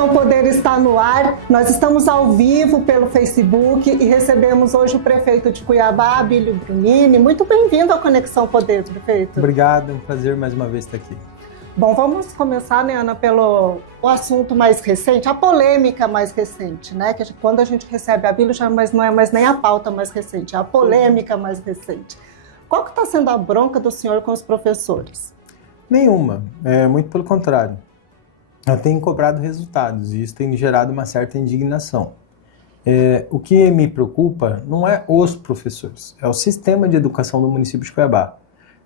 Conexão Poder está no ar. Nós estamos ao vivo pelo Facebook e recebemos hoje o prefeito de Cuiabá, Abílio Brunini. Muito bem-vindo à Conexão Poder, prefeito. Obrigado, é um prazer mais uma vez estar aqui. Bom, vamos começar, né, Ana, pelo assunto mais recente, a polêmica mais recente, né? Que quando a gente recebe a Abílio, já não é mais nem a pauta mais recente, é a polêmica mais recente. Qual que está sendo a bronca do senhor com os professores? Nenhuma, muito pelo contrário. Eu tenho cobrado resultados e isso tem gerado uma certa indignação. O que me preocupa não é os professores, é o sistema de educação do município de Cuiabá.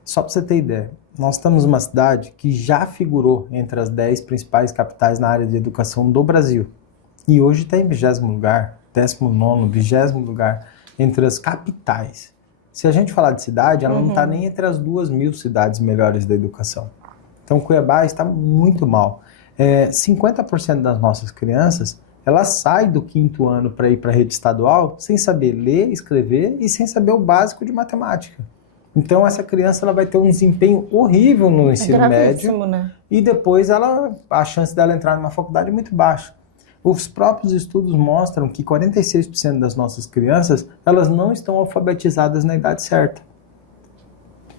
Só para você ter ideia, nós estamos numa cidade que já figurou entre as 10 principais capitais na área de educação do Brasil. E hoje está em 20º lugar, 19º, 20º lugar entre as capitais. Se a gente falar de cidade, ela não está nem entre as 2.000 cidades melhores da educação. Então Cuiabá está muito mal. 50% das nossas crianças, elas saem do 5º ano para ir para a rede estadual sem saber ler, escrever e sem saber o básico de matemática. Então essa criança ela vai ter um desempenho horrível no ensino médio, né? E depois a chance dela entrar numa faculdade é muito baixa. Os próprios estudos mostram que 46% das nossas crianças elas não estão alfabetizadas na idade certa.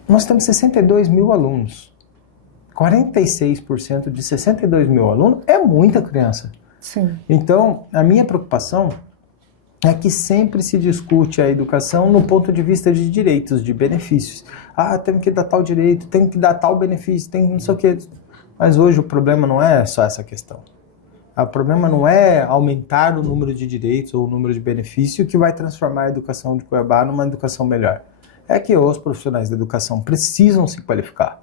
Nós temos 62 mil alunos. 46% de 62 mil alunos é muita criança. Sim. Então, a minha preocupação é que sempre se discute a educação no ponto de vista de direitos, de benefícios. Temos que dar tal direito, tem que dar tal benefício, tem não sei o quê. Mas hoje o problema não é só essa questão. O problema não é aumentar o número de direitos ou o número de benefícios que vai transformar a educação de Cuiabá numa educação melhor. É que os profissionais da educação precisam se qualificar.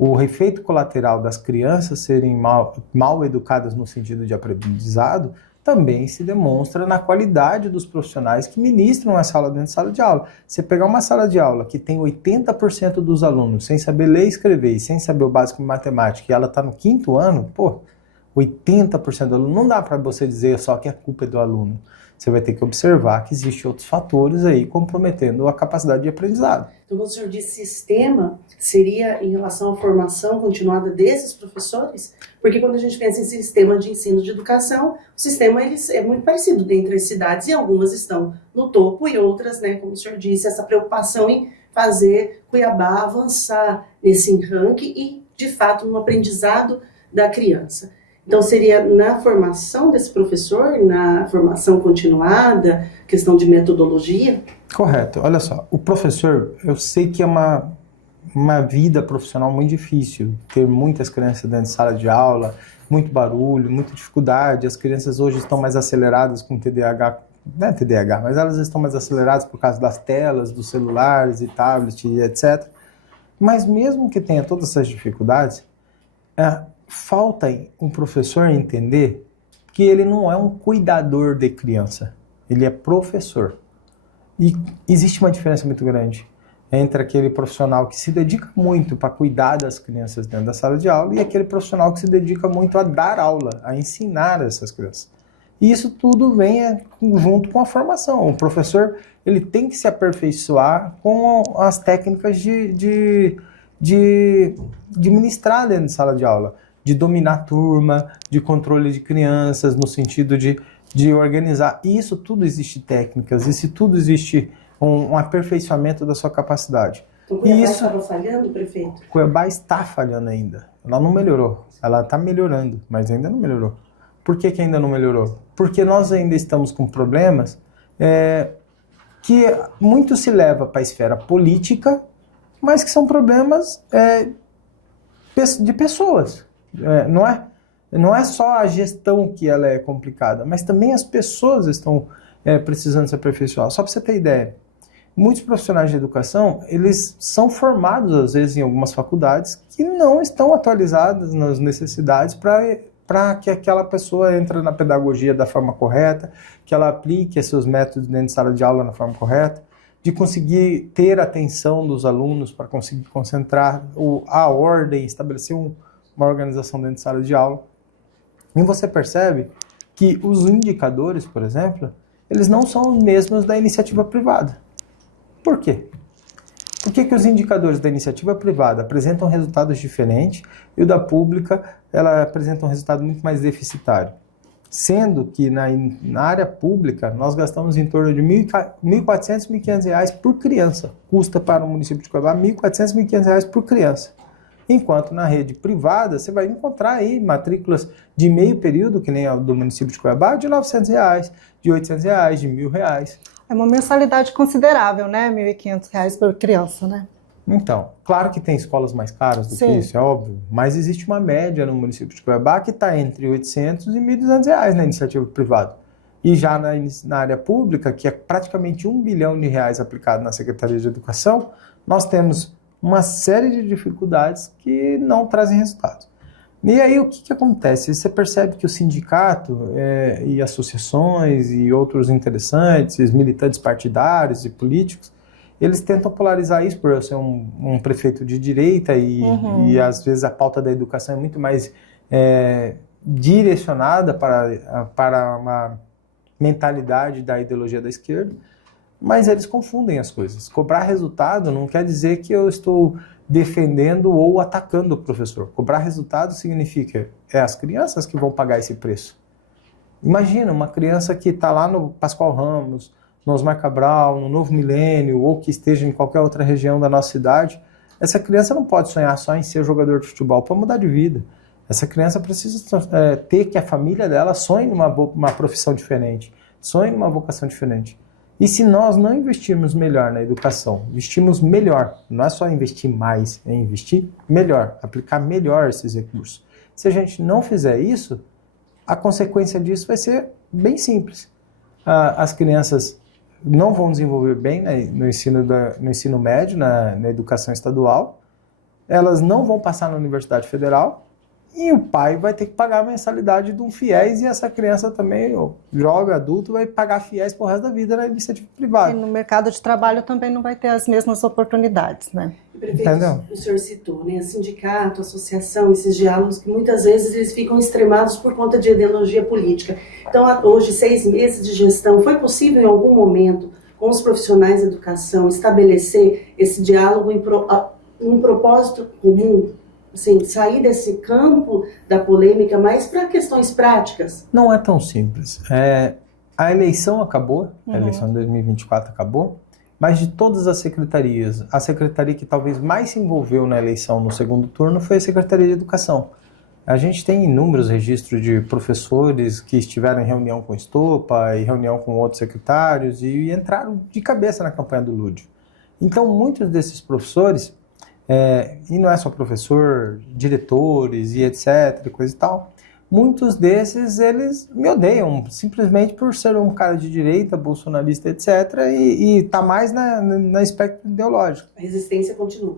O efeito colateral das crianças serem mal educadas no sentido de aprendizado também se demonstra na qualidade dos profissionais que ministram essa aula dentro de sala de aula. Você pegar uma sala de aula que tem 80% dos alunos sem saber ler e escrever e sem saber o básico de matemática e ela está no 5º ano, 80% do aluno, não dá para você dizer só que a culpa é do aluno. Você vai ter que observar que existem outros fatores aí comprometendo a capacidade de aprendizado. Então, quando o senhor diz sistema, seria em relação à formação continuada desses professores? Porque quando a gente pensa em sistema de ensino de educação, o sistema é muito parecido entre as cidades e algumas estão no topo e outras, né, como o senhor disse, essa preocupação em fazer Cuiabá avançar nesse ranking e, de fato, no aprendizado da criança. Então, seria na formação desse professor, na formação continuada, questão de metodologia? Correto. Olha só, o professor, eu sei que é uma vida profissional muito difícil, ter muitas crianças dentro de sala de aula, muito barulho, muita dificuldade. As crianças hoje estão mais aceleradas com TDAH, não é TDAH, mas elas estão mais aceleradas por causa das telas, dos celulares e tablets e etc. Mas mesmo que tenha todas essas dificuldades, falta um professor entender que ele não é um cuidador de criança, ele é professor. E existe uma diferença muito grande entre aquele profissional que se dedica muito para cuidar das crianças dentro da sala de aula e aquele profissional que se dedica muito a dar aula, a ensinar essas crianças. E isso tudo vem junto com a formação. O professor ele tem que se aperfeiçoar com as técnicas de ministrar dentro de sala de aula, de dominar a turma, de controle de crianças, no sentido de organizar. E isso tudo existe técnicas, isso tudo existe um aperfeiçoamento da sua capacidade. Então, Cuiabá estava falhando, prefeito? Cuiabá está falhando ainda. Ela não melhorou. Ela está melhorando, mas ainda não melhorou. Por que ainda não melhorou? Porque nós ainda estamos com problemas que muito se leva para a esfera política, mas que são problemas de pessoas. Não é só a gestão que ela é complicada, mas também as pessoas estão precisando se aperfeiçoar. Só para você ter ideia, muitos profissionais de educação, eles são formados, às vezes, em algumas faculdades que não estão atualizadas nas necessidades para que aquela pessoa entre na pedagogia da forma correta, que ela aplique seus métodos dentro de sala de aula na forma correta, de conseguir ter a atenção dos alunos para conseguir concentrar a ordem, estabelecer uma organização dentro de sala de aula. E você percebe que os indicadores, por exemplo, eles não são os mesmos da iniciativa privada. Por quê? Por que os indicadores da iniciativa privada apresentam resultados diferentes e o da pública ela apresenta um resultado muito mais deficitário? Sendo que na área pública nós gastamos em torno de R$ 1.400, R$ 1.500 por criança. Custa para o município de Cuiabá R$ 1.400, R$ 1.500 por criança. Enquanto na rede privada você vai encontrar aí matrículas de meio período, que nem a do município de Cuiabá, de R$ 900, de R$ 800, de R$ 1.000. É uma mensalidade considerável, né? R$ 1.500 por criança, né? Então, claro que tem escolas mais caras do que Sim. isso, é óbvio, mas existe uma média no município de Cuiabá que está entre R$ 800 e R$ 1.200 na iniciativa privada. E já na área pública, que é praticamente R$ 1 bilhão aplicado na Secretaria de Educação, nós temos uma série de dificuldades que não trazem resultados. E aí o que acontece? Você percebe que o sindicato e associações e outros interessantes, militantes partidários e políticos, eles tentam polarizar isso por eu ser um prefeito de direita e às vezes a pauta da educação é muito mais direcionada para uma mentalidade da ideologia da esquerda, mas eles confundem as coisas. Cobrar resultado não quer dizer que eu estou defendendo ou atacando o professor. Cobrar resultado significa as crianças que vão pagar esse preço. Imagina uma criança que está lá no Pascoal Ramos, no Osmar Cabral, no Novo Milênio, ou que esteja em qualquer outra região da nossa cidade. Essa criança não pode sonhar só em ser jogador de futebol para mudar de vida. Essa criança precisa ter que a família dela sonhe numa profissão diferente, sonhe numa vocação diferente. E se nós não investirmos melhor na educação, investirmos melhor, não é só investir mais, é investir melhor, aplicar melhor esses recursos. Se a gente não fizer isso, a consequência disso vai ser bem simples. As crianças não vão desenvolver bem no ensino médio, na educação estadual, elas não vão passar na Universidade Federal, e o pai vai ter que pagar a mensalidade de um FIES, e essa criança também, o jovem adulto, vai pagar FIES pro resto da vida na iniciativa privada. E no mercado de trabalho também não vai ter as mesmas oportunidades, né? Prefeito, o senhor citou, né? Sindicato, associação, esses diálogos que muitas vezes eles ficam extremados por conta de ideologia política. Então, hoje, 6 meses de gestão, foi possível em algum momento, com os profissionais da educação, estabelecer esse diálogo em um propósito comum? Assim, sair desse campo da polêmica, mas para questões práticas? Não é tão simples. A eleição acabou, a eleição de 2024 acabou, mas de todas as secretarias, a secretaria que talvez mais se envolveu na eleição no segundo turno foi a Secretaria de Educação. A gente tem inúmeros registros de professores que estiveram em reunião com Estopa e reunião com outros secretários e entraram de cabeça na campanha do Lúdio. Então, muitos desses professores, e não é só professor, diretores e etc, coisa e tal, muitos desses, eles me odeiam, simplesmente por ser um cara de direita, bolsonarista, etc, e tá mais na espectro ideológico. A resistência continua.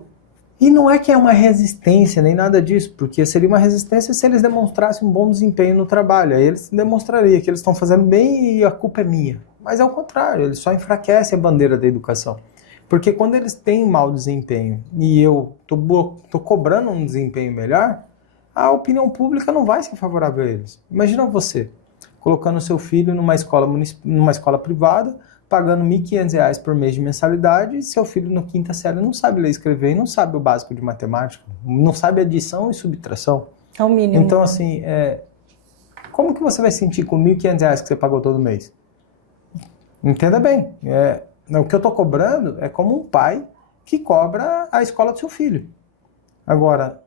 E não é que é uma resistência, nem nada disso, porque seria uma resistência se eles demonstrassem um bom desempenho no trabalho, aí eles demonstrariam que eles estão fazendo bem e a culpa é minha. Mas é o contrário, eles só enfraquecem a bandeira da educação. Porque quando eles têm mau desempenho e eu tô cobrando um desempenho melhor, a opinião pública não vai ser favorável a eles. Imagina você colocando seu filho numa escola privada, pagando R$ 1.500 por mês de mensalidade, e seu filho no quinta série não sabe ler e escrever e não sabe o básico de matemática, não sabe adição e subtração. É o mínimo. Então, assim, como que você vai sentir com R$ 1.500 que você pagou todo mês? Entenda bem, o que eu estou cobrando é como um pai que cobra a escola do seu filho. Agora,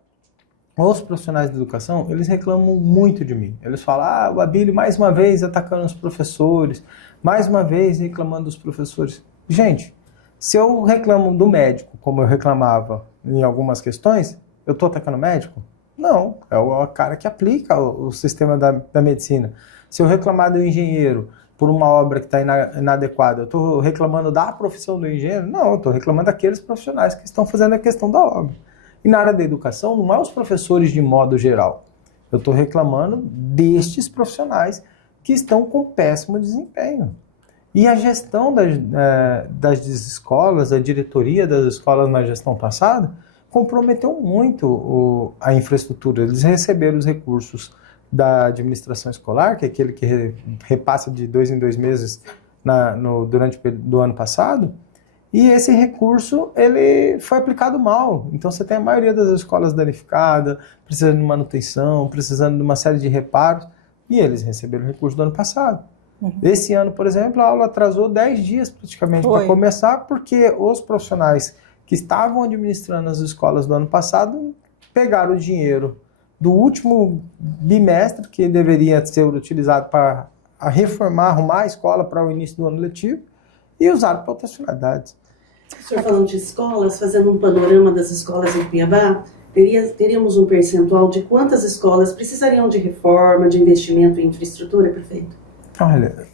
os profissionais de educação, eles reclamam muito de mim. Eles falam, o Abílio mais uma vez atacando os professores, mais uma vez reclamando dos professores. Gente, se eu reclamo do médico, como eu reclamava em algumas questões, eu estou atacando o médico? Não, é o cara que aplica o sistema da medicina. Se eu reclamar do engenheiro por uma obra que está inadequada, eu estou reclamando da profissão do engenheiro? Não, eu estou reclamando daqueles profissionais que estão fazendo a questão da obra. E na área da educação, não é os professores de modo geral. Eu estou reclamando destes profissionais que estão com péssimo desempenho. E a gestão das escolas, a diretoria das escolas na gestão passada, comprometeu muito a infraestrutura. Eles receberam os recursos da administração escolar, que é aquele que repassa de 2 em 2 meses durante o ano passado, e esse recurso ele foi aplicado mal. Então você tem a maioria das escolas danificadas, precisando de manutenção, precisando de uma série de reparos, e eles receberam o recurso do ano passado. Esse ano, por exemplo, a aula atrasou 10 dias praticamente para começar, porque os profissionais que estavam administrando as escolas do ano passado pegaram o dinheiro do último bimestre, que deveria ser utilizado para reformar, arrumar a escola para o início do ano letivo, e usaram para outras finalidades. O senhor falando de escolas, fazendo um panorama das escolas em Cuiabá, teríamos um percentual de quantas escolas precisariam de reforma, de investimento em infraestrutura, prefeito? Olha,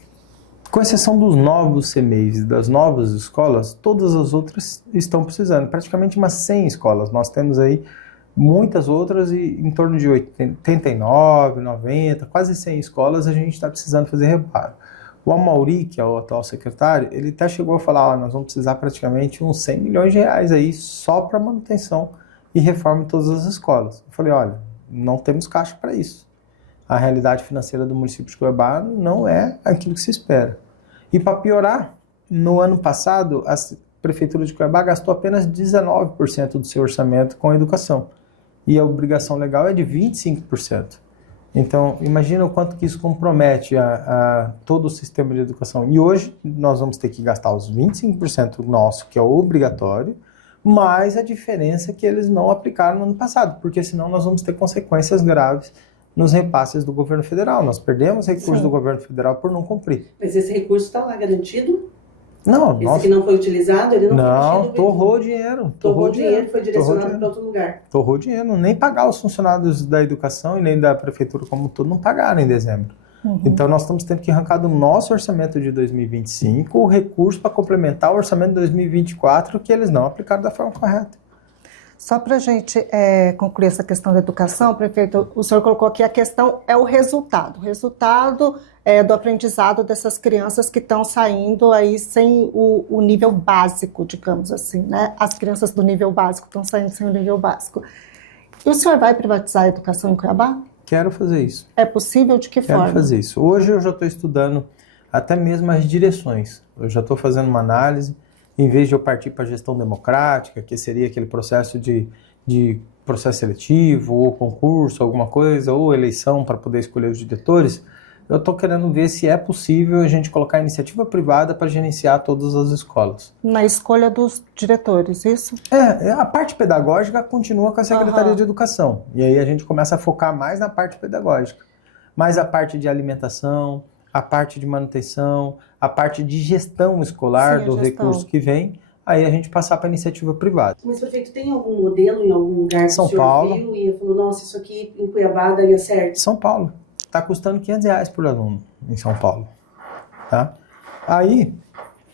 com exceção dos novos CMEIs e das novas escolas, todas as outras estão precisando. Praticamente umas 100 escolas. Nós temos aí muitas outras e em torno de 89, 90, quase 100 escolas a gente está precisando fazer reparo. O Amauri, que é o atual secretário, ele até chegou a falar, nós vamos precisar praticamente uns 100 milhões de reais aí só para manutenção e reforma em todas as escolas. Eu falei, olha, não temos caixa para isso. A realidade financeira do município de Cuiabá não é aquilo que se espera. E para piorar, no ano passado, a Prefeitura de Cuiabá gastou apenas 19% do seu orçamento com a educação. E a obrigação legal é de 25%. Então, imagina o quanto que isso compromete a todo o sistema de educação. E hoje, nós vamos ter que gastar os 25% nosso, que é obrigatório, mais a diferença que eles não aplicaram no ano passado, porque senão nós vamos ter consequências graves nos repasses do governo federal. Nós perdemos recursos do governo federal por não cumprir. Mas esse recurso está lá garantido? Não, esse que não foi utilizado, ele não foi não, mexido, torrou o dinheiro. Torrou o dinheiro, foi direcionado para outro lugar. Torrou o dinheiro. Nem pagar os funcionários da educação e nem da prefeitura como um todo não pagaram em dezembro. Então nós estamos tendo que arrancar do nosso orçamento de 2025 o recurso para complementar o orçamento de 2024 que eles não aplicaram da forma correta. Só para a gente concluir essa questão da educação, prefeito, o senhor colocou aqui a questão é o resultado do aprendizado dessas crianças que estão saindo aí sem o nível básico, digamos assim, né? As crianças do nível básico estão saindo sem o nível básico. E o senhor vai privatizar a educação em Cuiabá? Quero fazer isso. É possível? De que forma? Quero fazer isso. Hoje eu já estou estudando até mesmo as direções. Eu já estou fazendo uma análise. Em vez de eu partir para a gestão democrática, que seria aquele processo de processo seletivo, ou concurso, alguma coisa, ou eleição para poder escolher os diretores, eu estou querendo ver se é possível a gente colocar iniciativa privada para gerenciar todas as escolas. Na escolha dos diretores, isso? A parte pedagógica continua com a Secretaria de Educação. E aí a gente começa a focar mais na parte pedagógica. Mas a parte de alimentação, a parte de manutenção, a parte de gestão escolar do recurso que vem, aí a gente passar para a iniciativa privada. Mas, prefeito, tem algum modelo em algum lugar que São o senhor Paulo. viu e falou, nossa, isso aqui em Cuiabá daria certo? São Paulo. Está custando R$500 por aluno em São Paulo. Tá? Aí,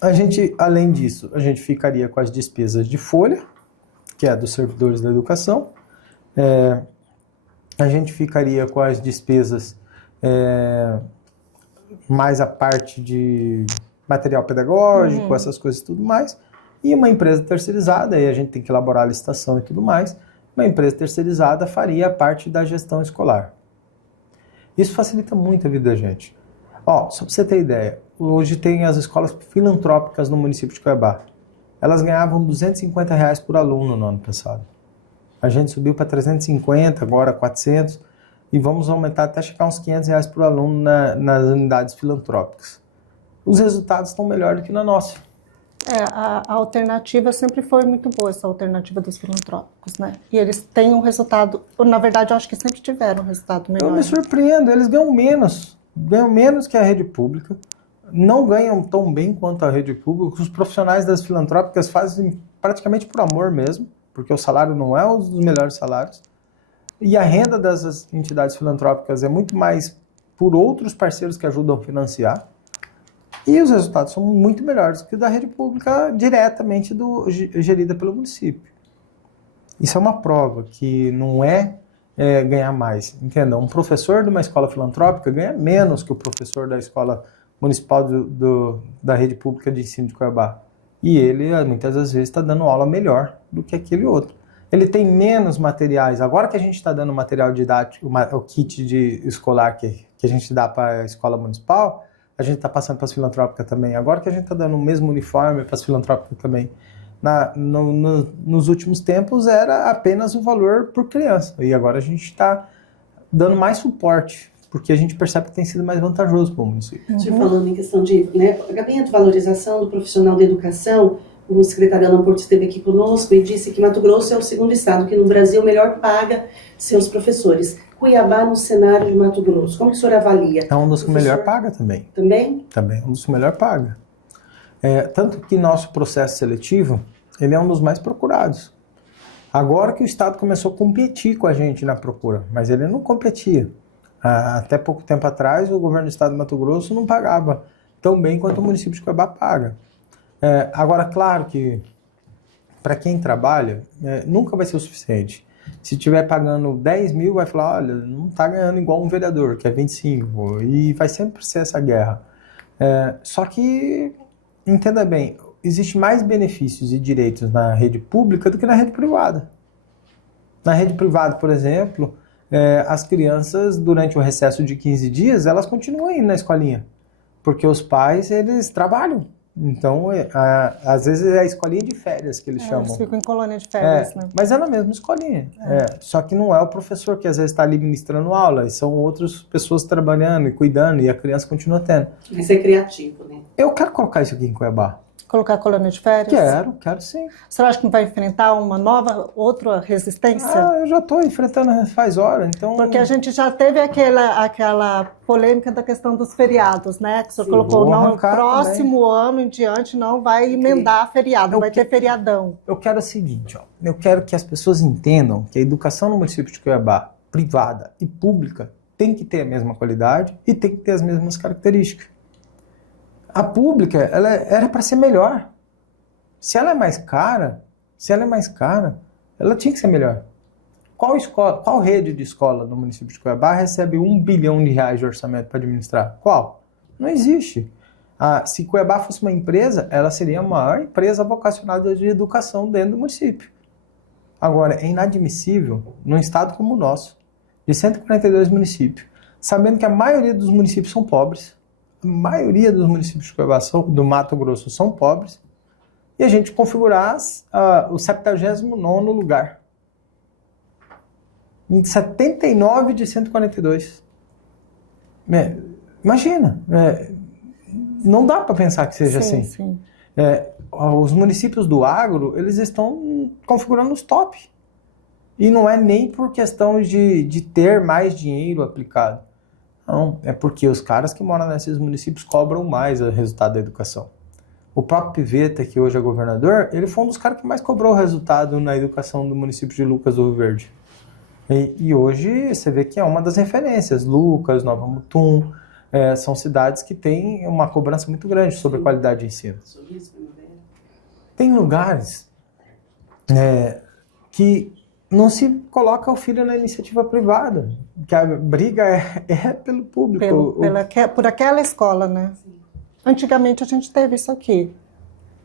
a gente, além disso, a gente ficaria com as despesas de folha, que é dos servidores da educação. A gente ficaria com as despesas mais a parte de material pedagógico, essas coisas e tudo mais, e uma empresa terceirizada, aí a gente tem que elaborar a licitação e tudo mais, uma empresa terceirizada faria a parte da gestão escolar. Isso facilita muito a vida da gente. Só para você ter ideia, hoje tem as escolas filantrópicas no município de Cuiabá. Elas ganhavam R$250 por aluno no ano passado. A gente subiu para 350, agora 400, e vamos aumentar até chegar uns R$500 por aluno nas unidades filantrópicas. Os resultados estão melhores do que na nossa. A alternativa sempre foi muito boa, essa alternativa dos filantrópicos, né? E eles têm um resultado, na verdade, eu acho que sempre tiveram um resultado melhor. Eu me surpreendo, eles ganham menos que a rede pública, não ganham tão bem quanto a rede pública. Os profissionais das filantrópicas fazem praticamente por amor mesmo, porque o salário não é um dos melhores salários. E a renda dessas entidades filantrópicas é muito mais por outros parceiros que ajudam a financiar. E os resultados são muito melhores que o da rede pública diretamente gerida pelo município. Isso é uma prova que não é ganhar mais. Entenda, um professor de uma escola filantrópica ganha menos que o professor da escola municipal da rede pública de ensino de Cuiabá. E ele, muitas das vezes, está dando aula melhor do que aquele outro. Ele tem menos materiais. Agora que a gente está dando material didático, o kit escolar que a gente dá para a escola municipal, a gente está passando para as filantrópicas também. Agora que a gente está dando o mesmo uniforme para as filantrópicas também. Nos últimos tempos era apenas o valor por criança. E agora a gente está dando mais suporte porque a gente percebe que tem sido mais vantajoso para o município. Você falando em questão de, né, pagamento, valorização do profissional da educação, o secretário Alan Porto esteve aqui conosco e disse que Mato Grosso é o segundo estado que no Brasil melhor paga seus professores. Cuiabá no cenário de Mato Grosso, como que o senhor avalia? É um dos que melhor paga também. Também? Também é um dos que melhor paga. Tanto que nosso processo seletivo, ele é um dos mais procurados. Agora que o Estado começou a competir com a gente na procura, mas ele não competia. Até pouco tempo atrás, o governo do Estado de Mato Grosso não pagava tão bem quanto o município de Cuiabá paga. Agora, claro que para quem trabalha, nunca vai ser o suficiente. Se estiver pagando 10 mil, vai falar, olha, não está ganhando igual um vereador, que é 25, e vai sempre ser essa guerra. Só que, entenda bem, existe mais benefícios e direitos na rede pública do que na rede privada. Na rede privada, por exemplo, as crianças, durante o recesso de 15 dias, elas continuam indo na escolinha, porque os pais, eles trabalham. Então, às vezes é a escolinha de férias que eles chamam. Eles ficam em colônia de férias, né? Mas é na mesma escolinha. Só que não é o professor que às vezes está ali ministrando aula, e são outras pessoas trabalhando e cuidando, e a criança continua tendo. Vai ser criativo, né? Eu quero colocar isso aqui em Cuiabá. Colocar colônia de férias? Quero sim. Você acha que não vai enfrentar uma outra resistência? Eu já estou enfrentando faz hora, então... Porque a gente já teve aquela polêmica da questão dos feriados, né? Que o senhor colocou, no próximo ano em diante não vai emendar feriado, não vai ter feriadão. Eu quero o seguinte, eu quero que as pessoas entendam que a educação no município de Cuiabá, privada e pública, tem que ter a mesma qualidade e tem que ter as mesmas características. A pública, ela era para ser melhor. Se ela é mais cara, ela tinha que ser melhor. Qual rede de escola no município de Cuiabá recebe R$1 bilhão de orçamento para administrar? Qual? Não existe. Se Cuiabá fosse uma empresa, ela seria a maior empresa vocacionada de educação dentro do município. Agora, é inadmissível, num estado como o nosso, de 142 municípios, sabendo que a maioria dos municípios são pobres, a maioria dos municípios de Cuiabá do Mato Grosso são pobres, e a gente configurar o 79º lugar. Em 79 de 142. Imagina, não dá para pensar que seja assim. Sim. Os municípios do agro, eles estão configurando os top. E não é nem por questão de ter mais dinheiro aplicado. Não, é porque os caras que moram nesses municípios cobram mais o resultado da educação. O próprio Piveta, que hoje é governador, ele foi um dos caras que mais cobrou o resultado na educação do município de Lucas do Rio Verde. E hoje você vê que é uma das referências. Lucas, Nova Mutum, são cidades que têm uma cobrança muito grande sobre a qualidade de ensino. Tem lugares que não se coloca o filho na iniciativa privada, que a briga é pelo público. Por aquela escola, né? Antigamente a gente teve isso aqui.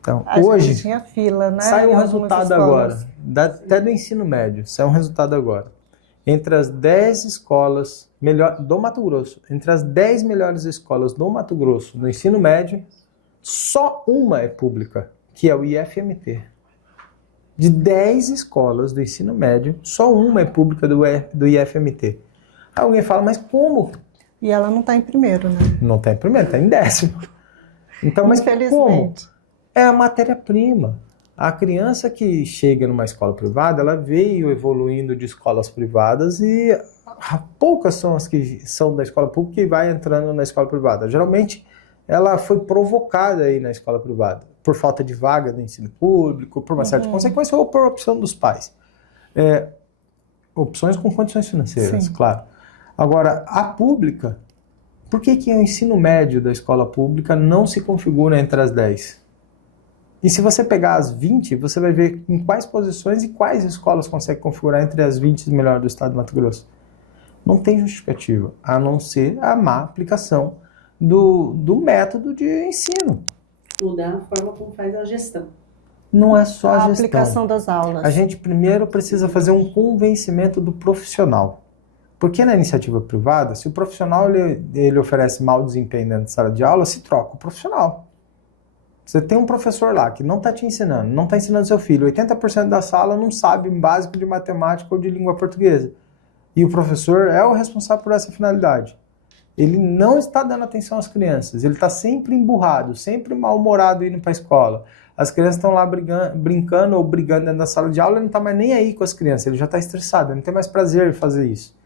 Então, hoje hoje tinha fila, né? Sai um resultado agora, até do ensino médio, sai um resultado agora. Entre as 10 escolas do Mato Grosso, entre as 10 melhores escolas do Mato Grosso no ensino médio, só uma é pública, que é o IFMT. De 10 escolas do ensino médio, só uma é pública do IFMT. Aí alguém fala, mas como? E ela não está em primeiro, né? Não está em primeiro, está em 10º. Então, mas como? É a matéria-prima. A criança que chega numa escola privada, ela veio evoluindo de escolas privadas e poucas são as que são da escola pública e vai entrando na escola privada. Geralmente, ela foi provocada aí na escola privada, por falta de vaga no ensino público, por uma série de consequências ou por opção dos pais. Opções com condições financeiras, sim, claro. Agora, a pública, por que o ensino médio da escola pública não se configura entre as 10? E se você pegar as 20, você vai ver em quais posições e quais escolas consegue configurar entre as 20 melhores do estado do Mato Grosso. Não tem justificativa, a não ser a má aplicação do método de ensino. Mudar a forma como faz a gestão. Não é só a gestão. A aplicação das aulas. A gente primeiro precisa fazer um convencimento do profissional. Porque na iniciativa privada, se o profissional ele oferece mau desempenho dentro da sala de aula, se troca o profissional. Você tem um professor lá que não está te ensinando, não está ensinando seu filho, 80% da sala não sabe o básico de matemática ou de língua portuguesa. E o professor é o responsável por essa finalidade. ele não está dando atenção às crianças, ele está sempre emburrado, sempre mal-humorado indo para a escola. As crianças estão lá brincando ou brigando dentro da sala de aula, ele não está mais nem aí com as crianças, ele já está estressado, ele não tem mais prazer em fazer isso.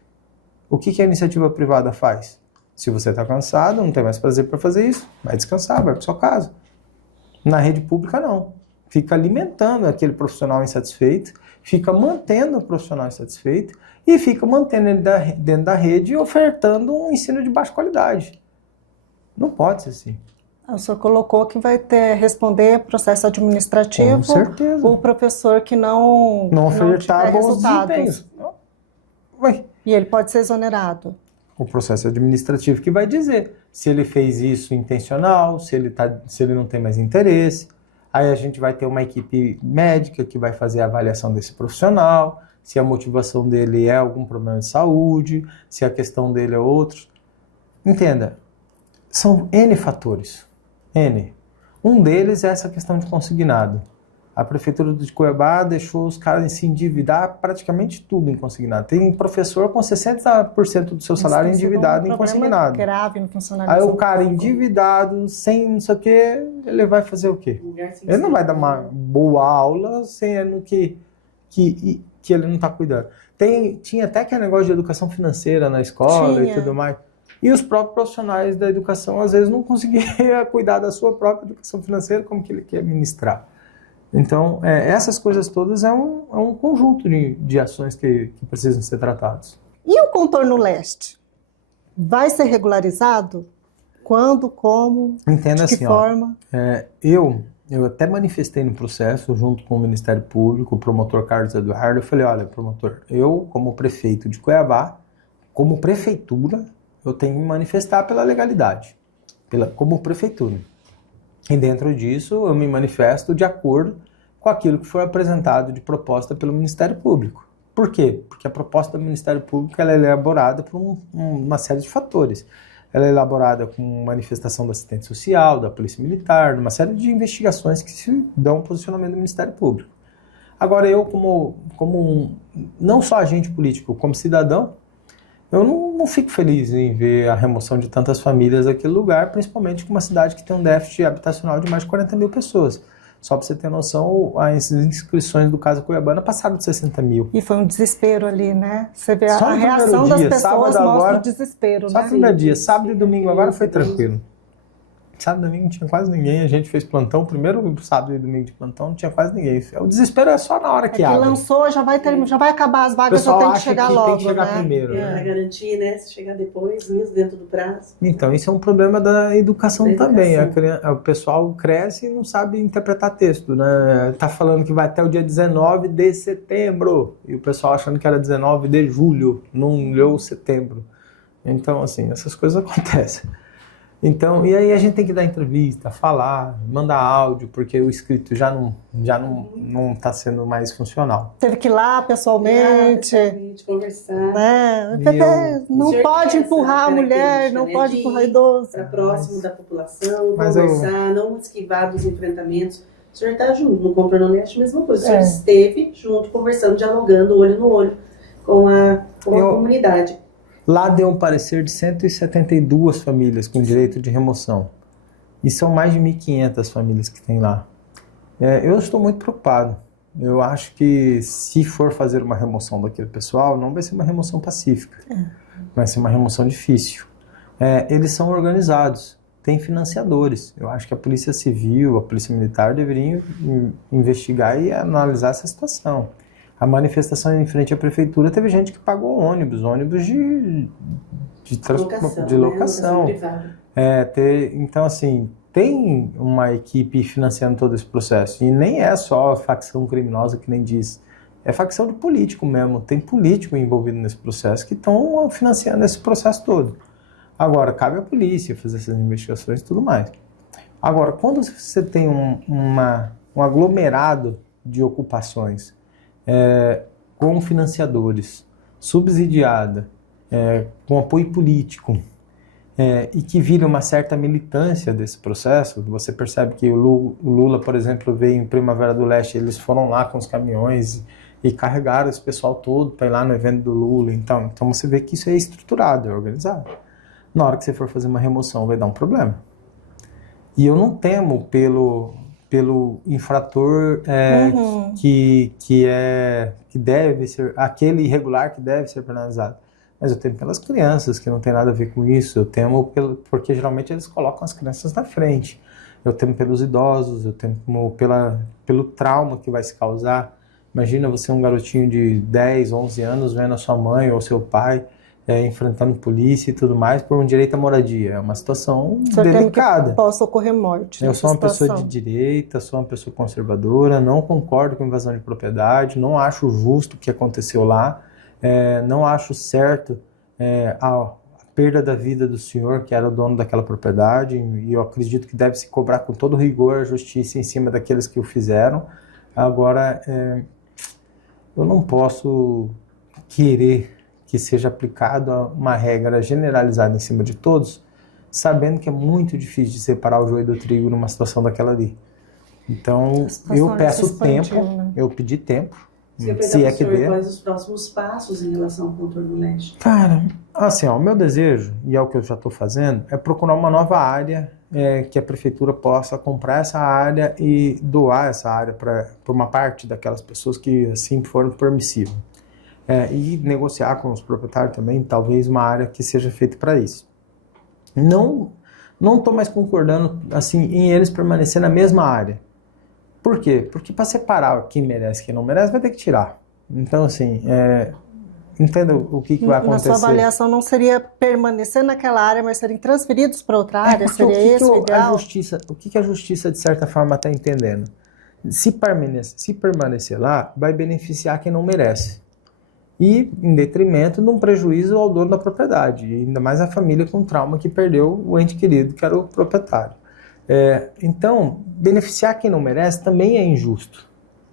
O que a iniciativa privada faz? Se você está cansado, não tem mais prazer para fazer isso, vai descansar, vai para sua casa. Na rede pública, não. Fica alimentando aquele profissional insatisfeito, fica mantendo o profissional insatisfeito e fica mantendo ele dentro da rede e ofertando um ensino de baixa qualidade. Não pode ser assim. O senhor colocou que vai responder processo administrativo. Com certeza. O professor que não ofertar tiver bons resultados. desempenhos. Vai. E ele pode ser exonerado. O processo administrativo que vai dizer se ele fez isso intencional, se ele não tem mais interesse. Aí a gente vai ter uma equipe médica que vai fazer a avaliação desse profissional, se a motivação dele é algum problema de saúde, se a questão dele é outro. Entenda, são N fatores. N. Um deles é essa questão de consignado. A Prefeitura de Cuiabá deixou os caras se endividar praticamente tudo em consignado. Tem professor com 60% do seu salário endividado em consignado. Grave no funcionalismo. Aí o cara endividado, sem não sei o quê, ele vai fazer o quê? Ele não vai dar uma boa aula sendo que ele não está cuidando. Tinha até aquele negócio de educação financeira na escola e tudo mais. E os próprios profissionais da educação, às vezes, não conseguiam cuidar da sua própria educação financeira, como que ele quer ministrar. Então, essas coisas todas é um conjunto de ações que precisam ser tratadas. E o contorno leste? Vai ser regularizado? Quando, como, Entenda de que assim, forma? Eu até manifestei no processo, junto com o Ministério Público, o promotor Carlos Eduardo, eu falei, olha, promotor, eu, como prefeito de Cuiabá, como prefeitura, eu tenho que me manifestar pela legalidade, como prefeitura. E dentro disso, eu me manifesto de acordo com aquilo que foi apresentado de proposta pelo Ministério Público. Por quê? Porque a proposta do Ministério Público ela é elaborada por uma série de fatores. Ela é elaborada com manifestação da assistente social, da Polícia Militar, de uma série de investigações que se dão posicionamento do Ministério Público. Agora, eu, não só agente político, como cidadão, eu não fico feliz em ver a remoção de tantas famílias daquele lugar, principalmente com uma cidade que tem um déficit habitacional de mais de 40 mil pessoas. Só para você ter noção, as inscrições do Casa Cuiabana passaram de 60 mil. E foi um desespero ali, né? Você vê Só a no reação primeiro das dia, pessoas sábado mostra agora, o desespero, Só né? no primeiro dia, sábado e domingo agora foi tranquilo. Sábado e domingo não tinha quase ninguém, a gente fez plantão, primeiro sábado e domingo de plantão não tinha quase ninguém. O desespero é só na hora que abre. Lançou, já vai acabar as vagas, já tem que chegar logo, tem que chegar né? primeiro. Para garantir, né? Se chegar depois, mesmo dentro do prazo. Então, isso é um problema da educação também. O pessoal cresce e não sabe interpretar texto, né? Tá falando que vai até o dia 19 de setembro, e o pessoal achando que era 19 de julho, não leu setembro. Então, assim, essas coisas acontecem. Então, e aí a gente tem que dar entrevista, falar, mandar áudio, porque o escrito já não está sendo mais funcional. Teve que ir lá pessoalmente, conversar. né? Não pode empurrar a mulher, não pode empurrar idoso. Para próximo da população, conversar, não esquivar dos enfrentamentos. O senhor está junto, no contorno leste, a mesma coisa. O senhor esteve junto, conversando, dialogando, olho no olho com a comunidade. Lá deu um parecer de 172 famílias com direito de remoção. E são mais de 1.500 famílias que tem lá. Eu estou muito preocupado. Eu acho que se for fazer uma remoção daquele pessoal, não vai ser uma remoção pacífica. Vai ser uma remoção difícil. Eles são organizados, têm financiadores. Eu acho que a Polícia Civil, a Polícia Militar deveriam investigar e analisar essa situação. A manifestação em frente à prefeitura teve gente que pagou ônibus de locação. Então, assim, tem uma equipe financiando todo esse processo. E nem é só facção criminosa que nem diz. É facção de político mesmo. Tem político envolvido nesse processo que estão financiando esse processo todo. Agora, cabe à polícia fazer essas investigações e tudo mais. Agora, quando você tem um aglomerado de ocupações, com financiadores, subsidiada, com apoio político, e que vira uma certa militância desse processo, você percebe que o Lula, por exemplo, veio em Primavera do Leste, eles foram lá com os caminhões e carregaram esse pessoal todo para ir lá no evento do Lula. Então você vê que isso é estruturado, é organizado. na hora que você for fazer uma remoção vai dar um problema. E eu não temo pelo infrator que deve ser, aquele irregular que deve ser penalizado. Mas eu temo pelas crianças, que não tem nada a ver com isso. Eu temo porque geralmente eles colocam as crianças na frente. Eu temo pelos idosos, eu temo pelo trauma que vai se causar. Imagina você um garotinho de 10, 11 anos vendo a sua mãe ou seu pai enfrentando polícia e tudo mais por um direito à moradia. É uma situação delicada. Que possa ocorrer morte. Eu sou uma pessoa de direita, sou uma pessoa conservadora, não concordo com invasão de propriedade, não acho justo o que aconteceu lá, não acho certo a perda da vida do senhor, que era o dono daquela propriedade, e eu acredito que deve se cobrar com todo rigor a justiça em cima daqueles que o fizeram. Agora, eu não posso querer que seja aplicado uma regra generalizada em cima de todos, sabendo que é muito difícil de separar o joio do trigo numa situação daquela ali. Então, eu peço tempo, né? Eu pedi tempo, se é que der. Quais os próximos passos em relação ao contorno leste? Cara, assim, o meu desejo, e é o que eu já estou fazendo, é procurar uma nova área que a prefeitura possa comprar essa área e doar essa área para uma parte daquelas pessoas que assim foram permissivas. E negociar com os proprietários também, talvez uma área que seja feita para isso. Não estou mais concordando assim, em eles permanecer na mesma área. Por quê? Porque para separar quem merece e quem não merece, vai ter que tirar. Então, assim, entenda o que vai acontecer. Na sua avaliação, não seria permanecer naquela área, mas serem transferidos para outra área? Seria esse o ideal? O que a justiça, de certa forma, está entendendo? Se permanecer lá, vai beneficiar quem não merece. E em detrimento de um prejuízo ao dono da propriedade, e ainda mais a família com trauma que perdeu o ente querido, que era o proprietário. Então, beneficiar quem não merece também é injusto,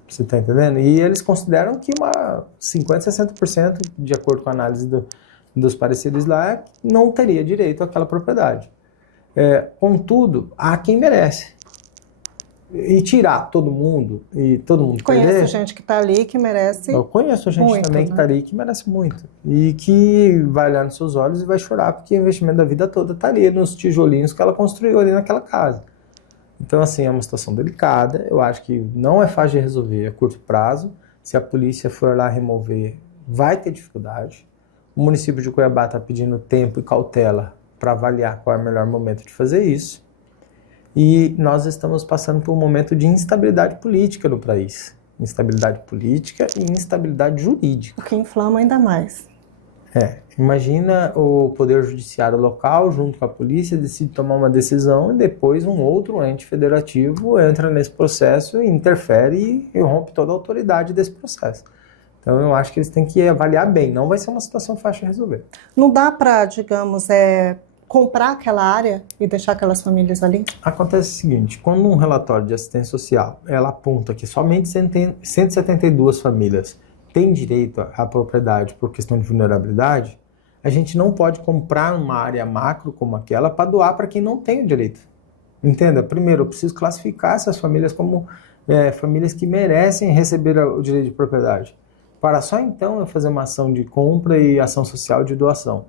você está entendendo? E eles consideram que 50%, 60%, de acordo com a análise dos pareceres lá, não teria direito àquela propriedade. Contudo, há quem merece. E tirar todo mundo e todo mundo perder... Conheço gente que está ali que merece. Eu conheço gente muito, também que está ali que merece muito. E que vai olhar nos seus olhos e vai chorar porque o investimento da vida toda está ali nos tijolinhos que ela construiu ali naquela casa. Então, assim, é uma situação delicada. Eu acho que não é fácil de resolver a curto prazo. Se a polícia for lá remover, vai ter dificuldade. O município de Cuiabá está pedindo tempo e cautela para avaliar qual é o melhor momento de fazer isso. E nós estamos passando por um momento de instabilidade política no país. Instabilidade política e instabilidade jurídica. O que inflama ainda mais. Imagina o Poder Judiciário local, junto com a polícia, decide tomar uma decisão e depois um outro ente federativo entra nesse processo e interfere e rompe toda a autoridade desse processo. Então eu acho que eles têm que avaliar bem. Não vai ser uma situação fácil de resolver. Não dá para, digamos, comprar aquela área e deixar aquelas famílias ali? Acontece o seguinte, quando um relatório de assistência social, ela aponta que somente 172 famílias têm direito à propriedade por questão de vulnerabilidade, a gente não pode comprar uma área macro como aquela para doar para quem não tem o direito. Entenda? Primeiro, eu preciso classificar essas famílias como famílias que merecem receber o direito de propriedade, para só então eu fazer uma ação de compra e ação social de doação.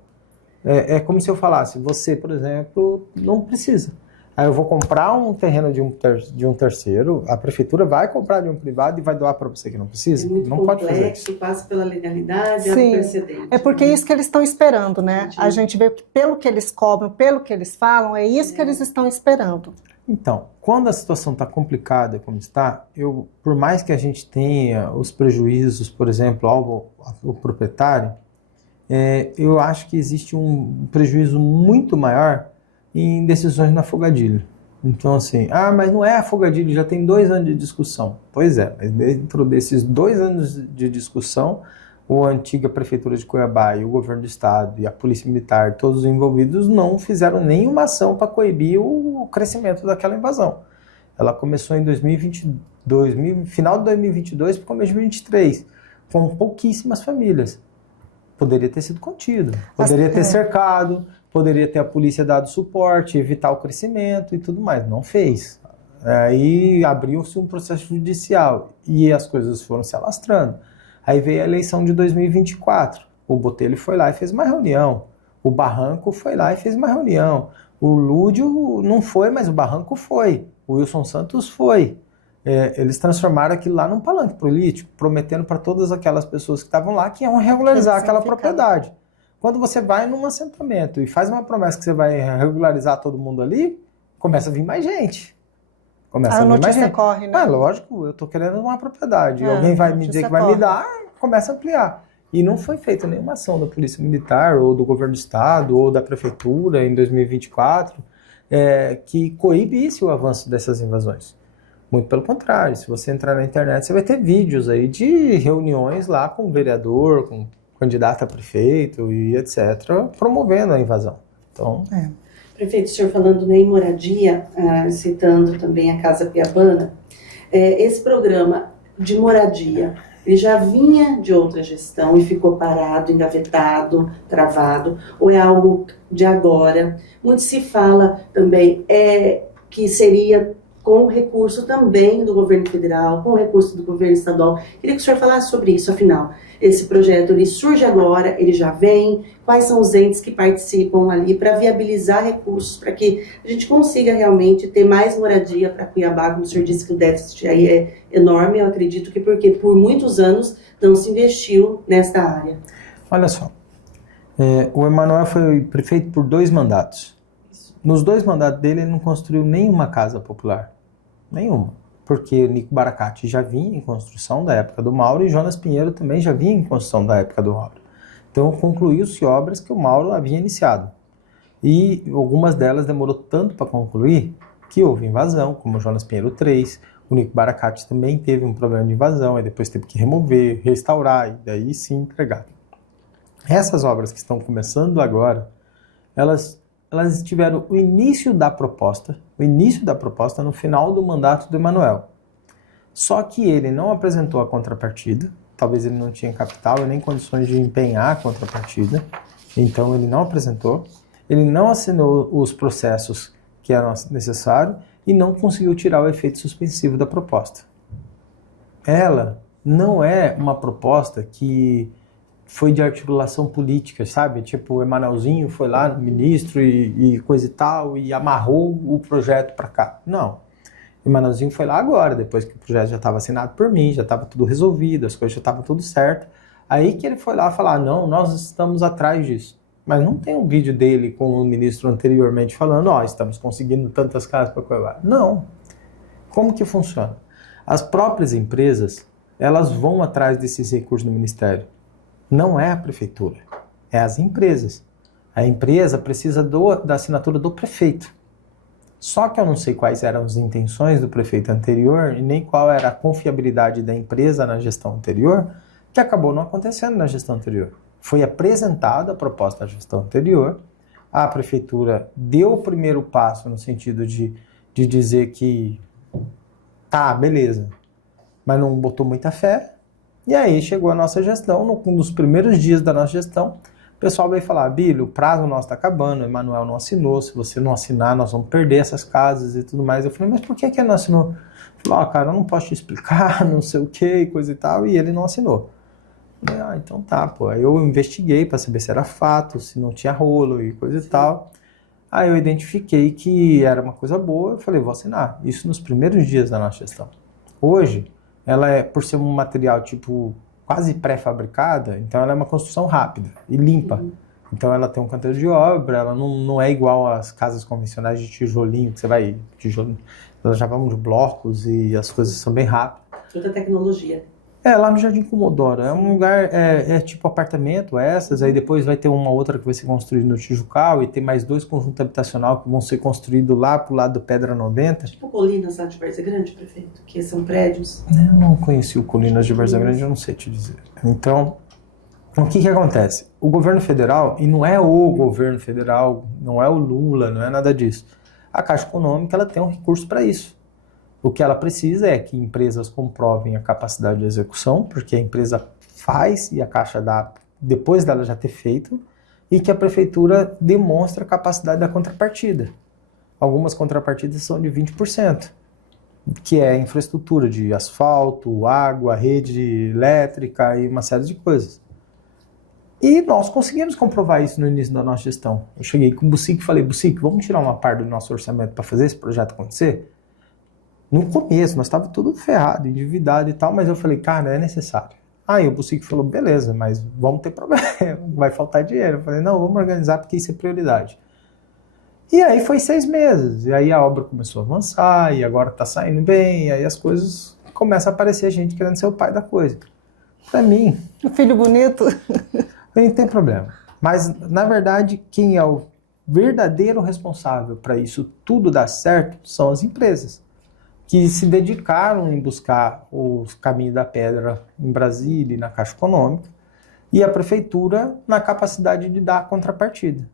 É como se eu falasse, você, por exemplo, não precisa. Aí eu vou comprar um terreno de um terceiro, a prefeitura vai comprar de um privado e vai doar para você que não precisa? É muito não complexo, pode fazer isso. passa pela legalidade, Sim, é precedente. É porque é isso que eles estão esperando, né? Entendi. A gente vê que pelo que eles cobram, pelo que eles falam, é isso que eles estão esperando. Então, quando a situação está complicada como está, por mais que a gente tenha os prejuízos, por exemplo, ao proprietário, eu acho que existe um prejuízo muito maior em decisões na Fogadilho. Então, assim, mas não é a Fogadilho, já tem 2 anos de discussão. Pois é, mas dentro desses 2 anos de discussão, a antiga Prefeitura de Cuiabá e o Governo do Estado e a Polícia Militar, todos os envolvidos, não fizeram nenhuma ação para coibir o crescimento daquela invasão. Ela começou em final de 2022 para o começo de 2023, com pouquíssimas famílias. Poderia ter sido contido, poderia ter cercado, poderia ter a polícia dado suporte, evitar o crescimento e tudo mais. Não fez. Aí abriu-se um processo judicial e as coisas foram se alastrando. Aí veio a eleição de 2024. O Botelho foi lá e fez uma reunião. O Barranco foi lá e fez uma reunião. O Lúdio não foi, mas o Barranco foi. O Wilson Santos foi. Eles transformaram aquilo lá num palanque político, prometendo para todas aquelas pessoas que estavam lá que iam regularizar aquela propriedade. Quando você vai num assentamento e faz uma promessa que você vai regularizar todo mundo ali, começa a vir mais gente. Começa a vir mais gente. Corre, né? Mas lógico, eu estou querendo uma propriedade. É, alguém vai me dizer que vai corre. me dar, começa a ampliar. E não foi feita nenhuma ação da Polícia Militar, ou do Governo do Estado, ou da Prefeitura em 2024, que coibisse o avanço dessas invasões. Muito pelo contrário, se você entrar na internet, você vai ter vídeos aí de reuniões lá com o vereador, com o candidato a prefeito e etc., promovendo a invasão. Então... Prefeito, o senhor falando em moradia, citando também a Casa Piabana, esse programa de moradia, ele já vinha de outra gestão e ficou parado, engavetado, travado, ou é algo de agora? Muito se fala também que seria com recurso também do governo federal, com recurso do governo estadual. Queria que o senhor falasse sobre isso, afinal. Esse projeto, ele surge agora, ele já vem? Quais são os entes que participam ali para viabilizar recursos, para que a gente consiga realmente ter mais moradia para Cuiabá, como o senhor disse que o déficit aí é enorme, eu acredito que porque por muitos anos não se investiu nesta área. Olha só, o Emanuel foi prefeito por 2 mandatos. Nos 2 mandatos dele, ele não construiu nenhuma casa popular. Nenhuma. Porque o Nico Baracate já vinha em construção da época do Mauro e Jonas Pinheiro também já vinha em construção da época do Mauro. Então concluiu-se obras que o Mauro havia iniciado. E algumas delas demorou tanto para concluir que houve invasão, como o Jonas Pinheiro 3. O Nico Baracate também teve um problema de invasão, e depois teve que remover, restaurar e daí sim entregar. Essas obras que estão começando agora, elas tiveram o início da proposta no final do mandato do Emanuel. Só que ele não apresentou a contrapartida, talvez ele não tinha capital e nem condições de empenhar a contrapartida, então ele não apresentou, ele não assinou os processos que eram necessários e não conseguiu tirar o efeito suspensivo da proposta. Ela não é uma proposta que foi de articulação política, sabe? Tipo, o Emanuelzinho foi lá no ministro e coisa e tal, e amarrou o projeto para cá. Não. O Emanuelzinho foi lá agora, depois que o projeto já estava assinado por mim, já estava tudo resolvido, as coisas já estavam tudo certo. Aí que ele foi lá falar, não, nós estamos atrás disso. Mas não tem um vídeo dele com o ministro anteriormente falando, estamos conseguindo tantas casas para Cuiabá. Não. Como que funciona? As próprias empresas, elas vão atrás desses recursos do Ministério. Não é a prefeitura, é as empresas. A empresa precisa da assinatura do prefeito. Só que eu não sei quais eram as intenções do prefeito anterior e nem qual era a confiabilidade da empresa na gestão anterior, que acabou não acontecendo na gestão anterior. Foi apresentada a proposta da gestão anterior, a prefeitura deu o primeiro passo no sentido de dizer que tá, beleza, mas não botou muita fé. E aí chegou a nossa gestão, nos primeiros dias da nossa gestão, o pessoal veio falar, Bílio, o prazo nosso está acabando, o Emanuel não assinou, se você não assinar, nós vamos perder essas casas e tudo mais. Eu falei, mas por que ele não assinou? Ele falou, cara, eu não posso te explicar, não sei o que, coisa e tal, e ele não assinou. Eu falei, então tá, pô. Aí eu investiguei para saber se era fato, se não tinha rolo e coisa e tal. Aí eu identifiquei que era uma coisa boa, eu falei, vou assinar. Isso nos primeiros dias da nossa gestão. Hoje, ela por ser um material tipo quase pré-fabricada, então ela é uma construção rápida e limpa. Então ela tem um canteiro de obra, ela não é igual às casas convencionais de tijolinho, que você vai, tijolinho, elas já vão de blocos e as coisas são bem rápidas. Toda tecnologia. Lá no Jardim Comodoro, é um lugar, tipo apartamento, aí depois vai ter uma outra que vai ser construída no Tijucal e tem mais 2 conjuntos habitacionais que vão ser construídos lá pro lado do Pedra 90. Tipo Colinas lá de Várzea Grande, prefeito, que são prédios. Eu não conheci o Colinas de Várzea Grande, eu não sei te dizer. Então, o que acontece? O governo federal, e não é o governo federal, não é o Lula, não é nada disso. A Caixa Econômica, ela tem um recurso para isso. O que ela precisa é que empresas comprovem a capacidade de execução, porque a empresa faz e a Caixa dá depois dela já ter feito, e que a prefeitura demonstre a capacidade da contrapartida. Algumas contrapartidas são de 20%, que é infraestrutura de asfalto, água, rede elétrica e uma série de coisas. E nós conseguimos comprovar isso no início da nossa gestão. Eu cheguei com o Bucic e falei, Bucic, vamos tirar uma parte do nosso orçamento para fazer esse projeto acontecer? No começo, nós estávamos tudo ferrado, endividado e tal, mas eu falei, cara, é necessário. Aí o Bucic falou, beleza, mas vamos ter problema, vai faltar dinheiro. Eu falei, não, vamos organizar porque isso é prioridade. E aí foi 6 meses, e aí a obra começou a avançar, e agora está saindo bem, e aí as coisas começam a aparecer gente querendo ser o pai da coisa. Para mim... O filho bonito. Não tem problema. Mas, na verdade, quem é o verdadeiro responsável para isso tudo dar certo são as empresas, que se dedicaram em buscar os caminhos da pedra em Brasília e na Caixa Econômica, e a prefeitura na capacidade de dar a contrapartida.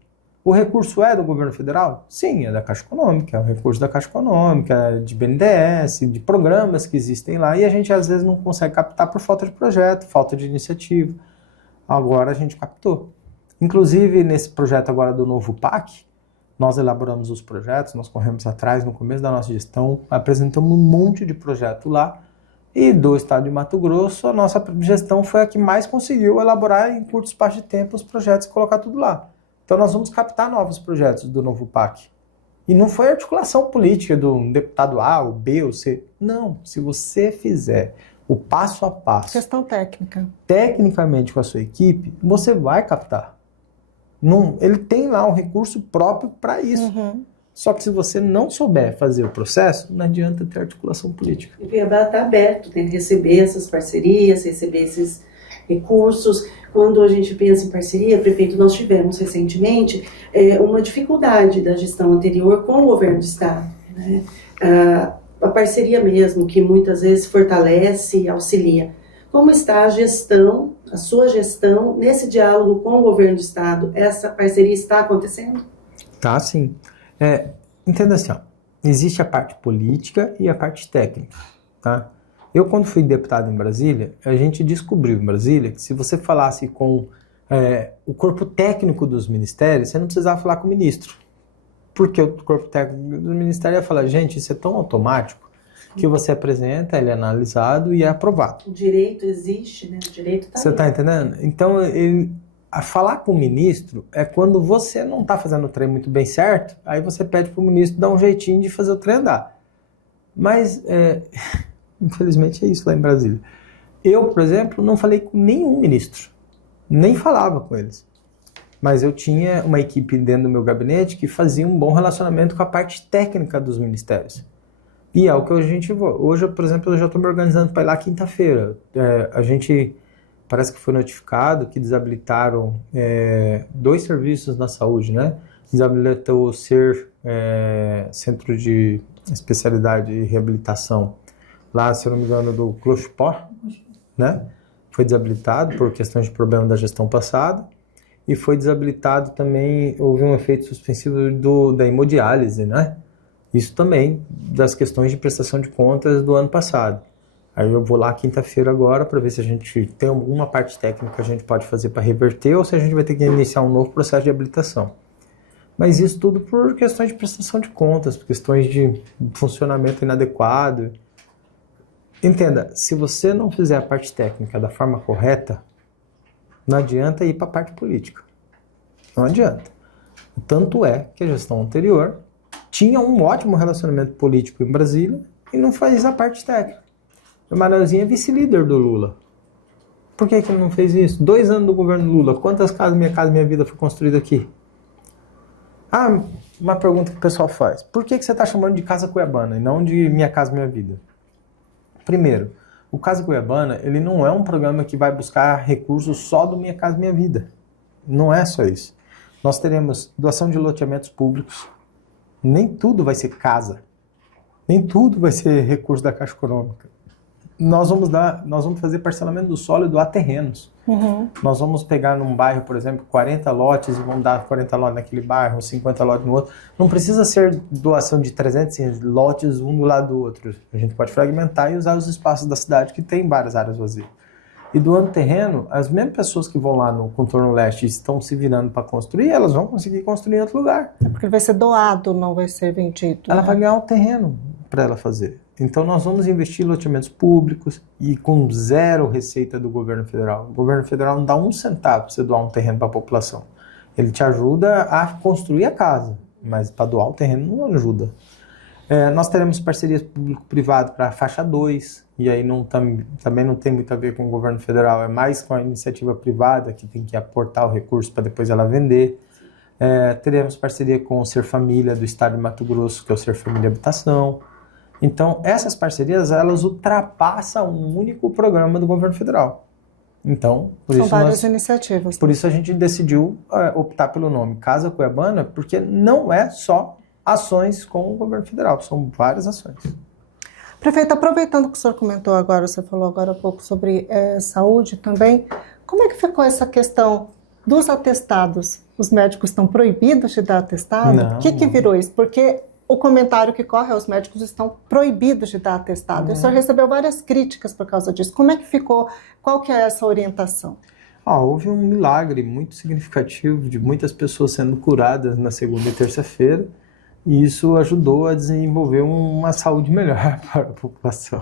O recurso é do governo federal? Sim, é da Caixa Econômica, é o recurso da Caixa Econômica, de BNDES, de programas que existem lá, e a gente às vezes não consegue captar por falta de projeto, falta de iniciativa. Agora a gente captou. Inclusive, nesse projeto agora do novo PAC, nós elaboramos os projetos, nós corremos atrás no começo da nossa gestão, apresentamos um monte de projeto lá, e do estado de Mato Grosso, a nossa gestão foi a que mais conseguiu elaborar em curto espaço de tempo os projetos e colocar tudo lá. Então nós vamos captar novos projetos do novo PAC. E não foi articulação política do deputado A, ou B, ou C. Não, se você fizer o passo a passo, Questão técnica. tecnicamente com a sua equipe, você vai captar. Não, ele tem lá um recurso próprio para isso. Uhum. Só que se você não souber fazer o processo, não adianta ter articulação política. O Cuiabá está aberto, tem que receber essas parcerias, receber esses recursos. Quando a gente pensa em parceria, prefeito, nós tivemos recentemente uma dificuldade da gestão anterior com o governo do estado, né? A parceria mesmo, que muitas vezes fortalece e auxilia. Como está a gestão, a sua gestão, nesse diálogo com o governo do estado? Essa parceria está acontecendo? Tá, sim. Entenda assim, ó, existe a parte política e a parte técnica, tá? Eu, quando fui deputado em Brasília, a gente descobriu em Brasília que se você falasse com o corpo técnico dos ministérios, você não precisava falar com o ministro. Porque o corpo técnico do ministério ia falar, gente, isso é tão automático que você apresenta, ele é analisado e é aprovado. O direito existe, né? O direito está Você está entendendo? Então, a falar com o ministro é quando você não está fazendo o trem muito bem certo, aí você pede para o ministro dar um jeitinho de fazer o trem andar. Mas, infelizmente, é isso lá em Brasília. Eu, por exemplo, não falei com nenhum ministro, nem falava com eles. Mas eu tinha uma equipe dentro do meu gabinete que fazia um bom relacionamento com a parte técnica dos ministérios. E é o que a gente... Hoje, por exemplo, eu já estou me organizando para ir lá quinta-feira. A gente parece que foi notificado que desabilitaram 2 serviços na saúde, né? Desabilitou o SER, Centro de Especialidade e Reabilitação, lá, se eu não me engano, do Clochepó, né? Foi desabilitado por questões de problema da gestão passada. E foi desabilitado também, houve um efeito suspensivo da hemodiálise, né? Isso também das questões de prestação de contas do ano passado. Aí eu vou lá quinta-feira agora para ver se a gente tem alguma parte técnica que a gente pode fazer para reverter ou se a gente vai ter que iniciar um novo processo de habilitação. Mas isso tudo por questões de prestação de contas, por questões de funcionamento inadequado. Entenda, se você não fizer a parte técnica da forma correta, não adianta ir para a parte política. Não adianta. Tanto é que a gestão anterior tinha um ótimo relacionamento político em Brasília e não faz a parte técnica. O Manelzinho é vice-líder do Lula. Por que ele não fez isso? 2 anos do governo Lula. Quantas casas Minha Vida foi construída aqui? Uma pergunta que o pessoal faz. Por que você está chamando de Casa Cuiabana e não de Minha Casa Minha Vida? Primeiro, o Casa Cuiabana, ele não é um programa que vai buscar recursos só do Minha Casa Minha Vida. Não é só isso. Nós teremos doação de loteamentos públicos. Nem tudo vai ser casa. Nem tudo vai ser recurso da Caixa Econômica. Nós vamos fazer parcelamento do solo e doar terrenos. Uhum. Nós vamos pegar num bairro, por exemplo, 40 lotes e vamos dar 40 lotes naquele bairro, 50 lotes no outro. Não precisa ser doação de 300 lotes um do lado do outro. A gente pode fragmentar e usar os espaços da cidade que tem várias áreas vazias. E doando terreno, as mesmas pessoas que vão lá no contorno leste e estão se virando para construir, elas vão conseguir construir em outro lugar. É porque vai ser doado, não vai ser vendido. Ela vai ganhar um terreno para ela fazer. Então nós vamos investir em loteamentos públicos e com zero receita do governo federal. O governo federal não dá um centavo para você doar um terreno para a população. Ele te ajuda a construir a casa, mas para doar o terreno não ajuda. Nós teremos parcerias público-privado para a faixa 2, e aí também não tem muito a ver com o governo federal, é mais com a iniciativa privada que tem que aportar o recurso para depois ela vender. Teremos parceria com o Ser Família do estado de Mato Grosso, que é o Ser Família Habitação. Então, essas parcerias, elas ultrapassam um único programa do governo federal. Então, São várias iniciativas. Por isso a gente decidiu optar pelo nome Casa Cuiabana, porque não é só ações com o governo federal, são várias ações. Prefeito, aproveitando que o senhor comentou agora, você falou agora há pouco sobre saúde também, como é que ficou essa questão dos atestados? Os médicos estão proibidos de dar atestado? Não. O que virou isso? Porque o comentário que corre é os médicos estão proibidos de dar atestado. O senhor recebeu várias críticas por causa disso. Como é que ficou? Qual que é essa orientação? Houve um milagre muito significativo de muitas pessoas sendo curadas na segunda e terça-feira, e isso ajudou a desenvolver uma saúde melhor para a população.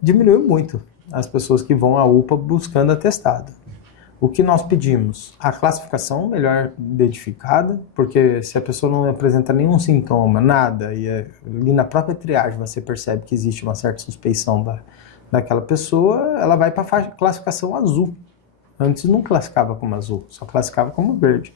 Diminuiu muito as pessoas que vão à UPA buscando atestado. O que nós pedimos? A classificação melhor identificada, porque se a pessoa não apresenta nenhum sintoma, nada, e ali na própria triagem você percebe que existe uma certa suspeição daquela pessoa, ela vai para a classificação azul. Antes não classificava como azul, só classificava como verde.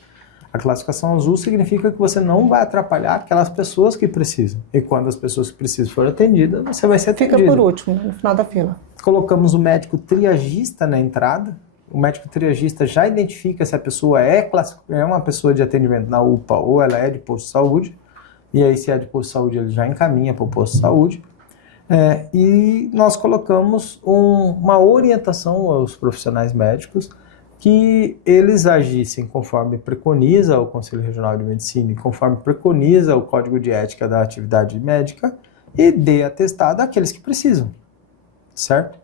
A classificação azul significa que você não vai atrapalhar aquelas pessoas que precisam. E quando as pessoas que precisam forem atendidas, você vai ser atendido. Fica por último, no final da fila. Colocamos o médico triagista na entrada. O médico triagista já identifica se a pessoa é uma pessoa de atendimento na UPA ou ela é de posto de saúde. E aí, se é de posto de saúde, ele já encaminha para o posto de saúde. E nós colocamos uma orientação aos profissionais médicos que eles agissem conforme preconiza o Conselho Regional de Medicina e conforme preconiza o Código de Ética da Atividade Médica e dê atestado àqueles que precisam, certo?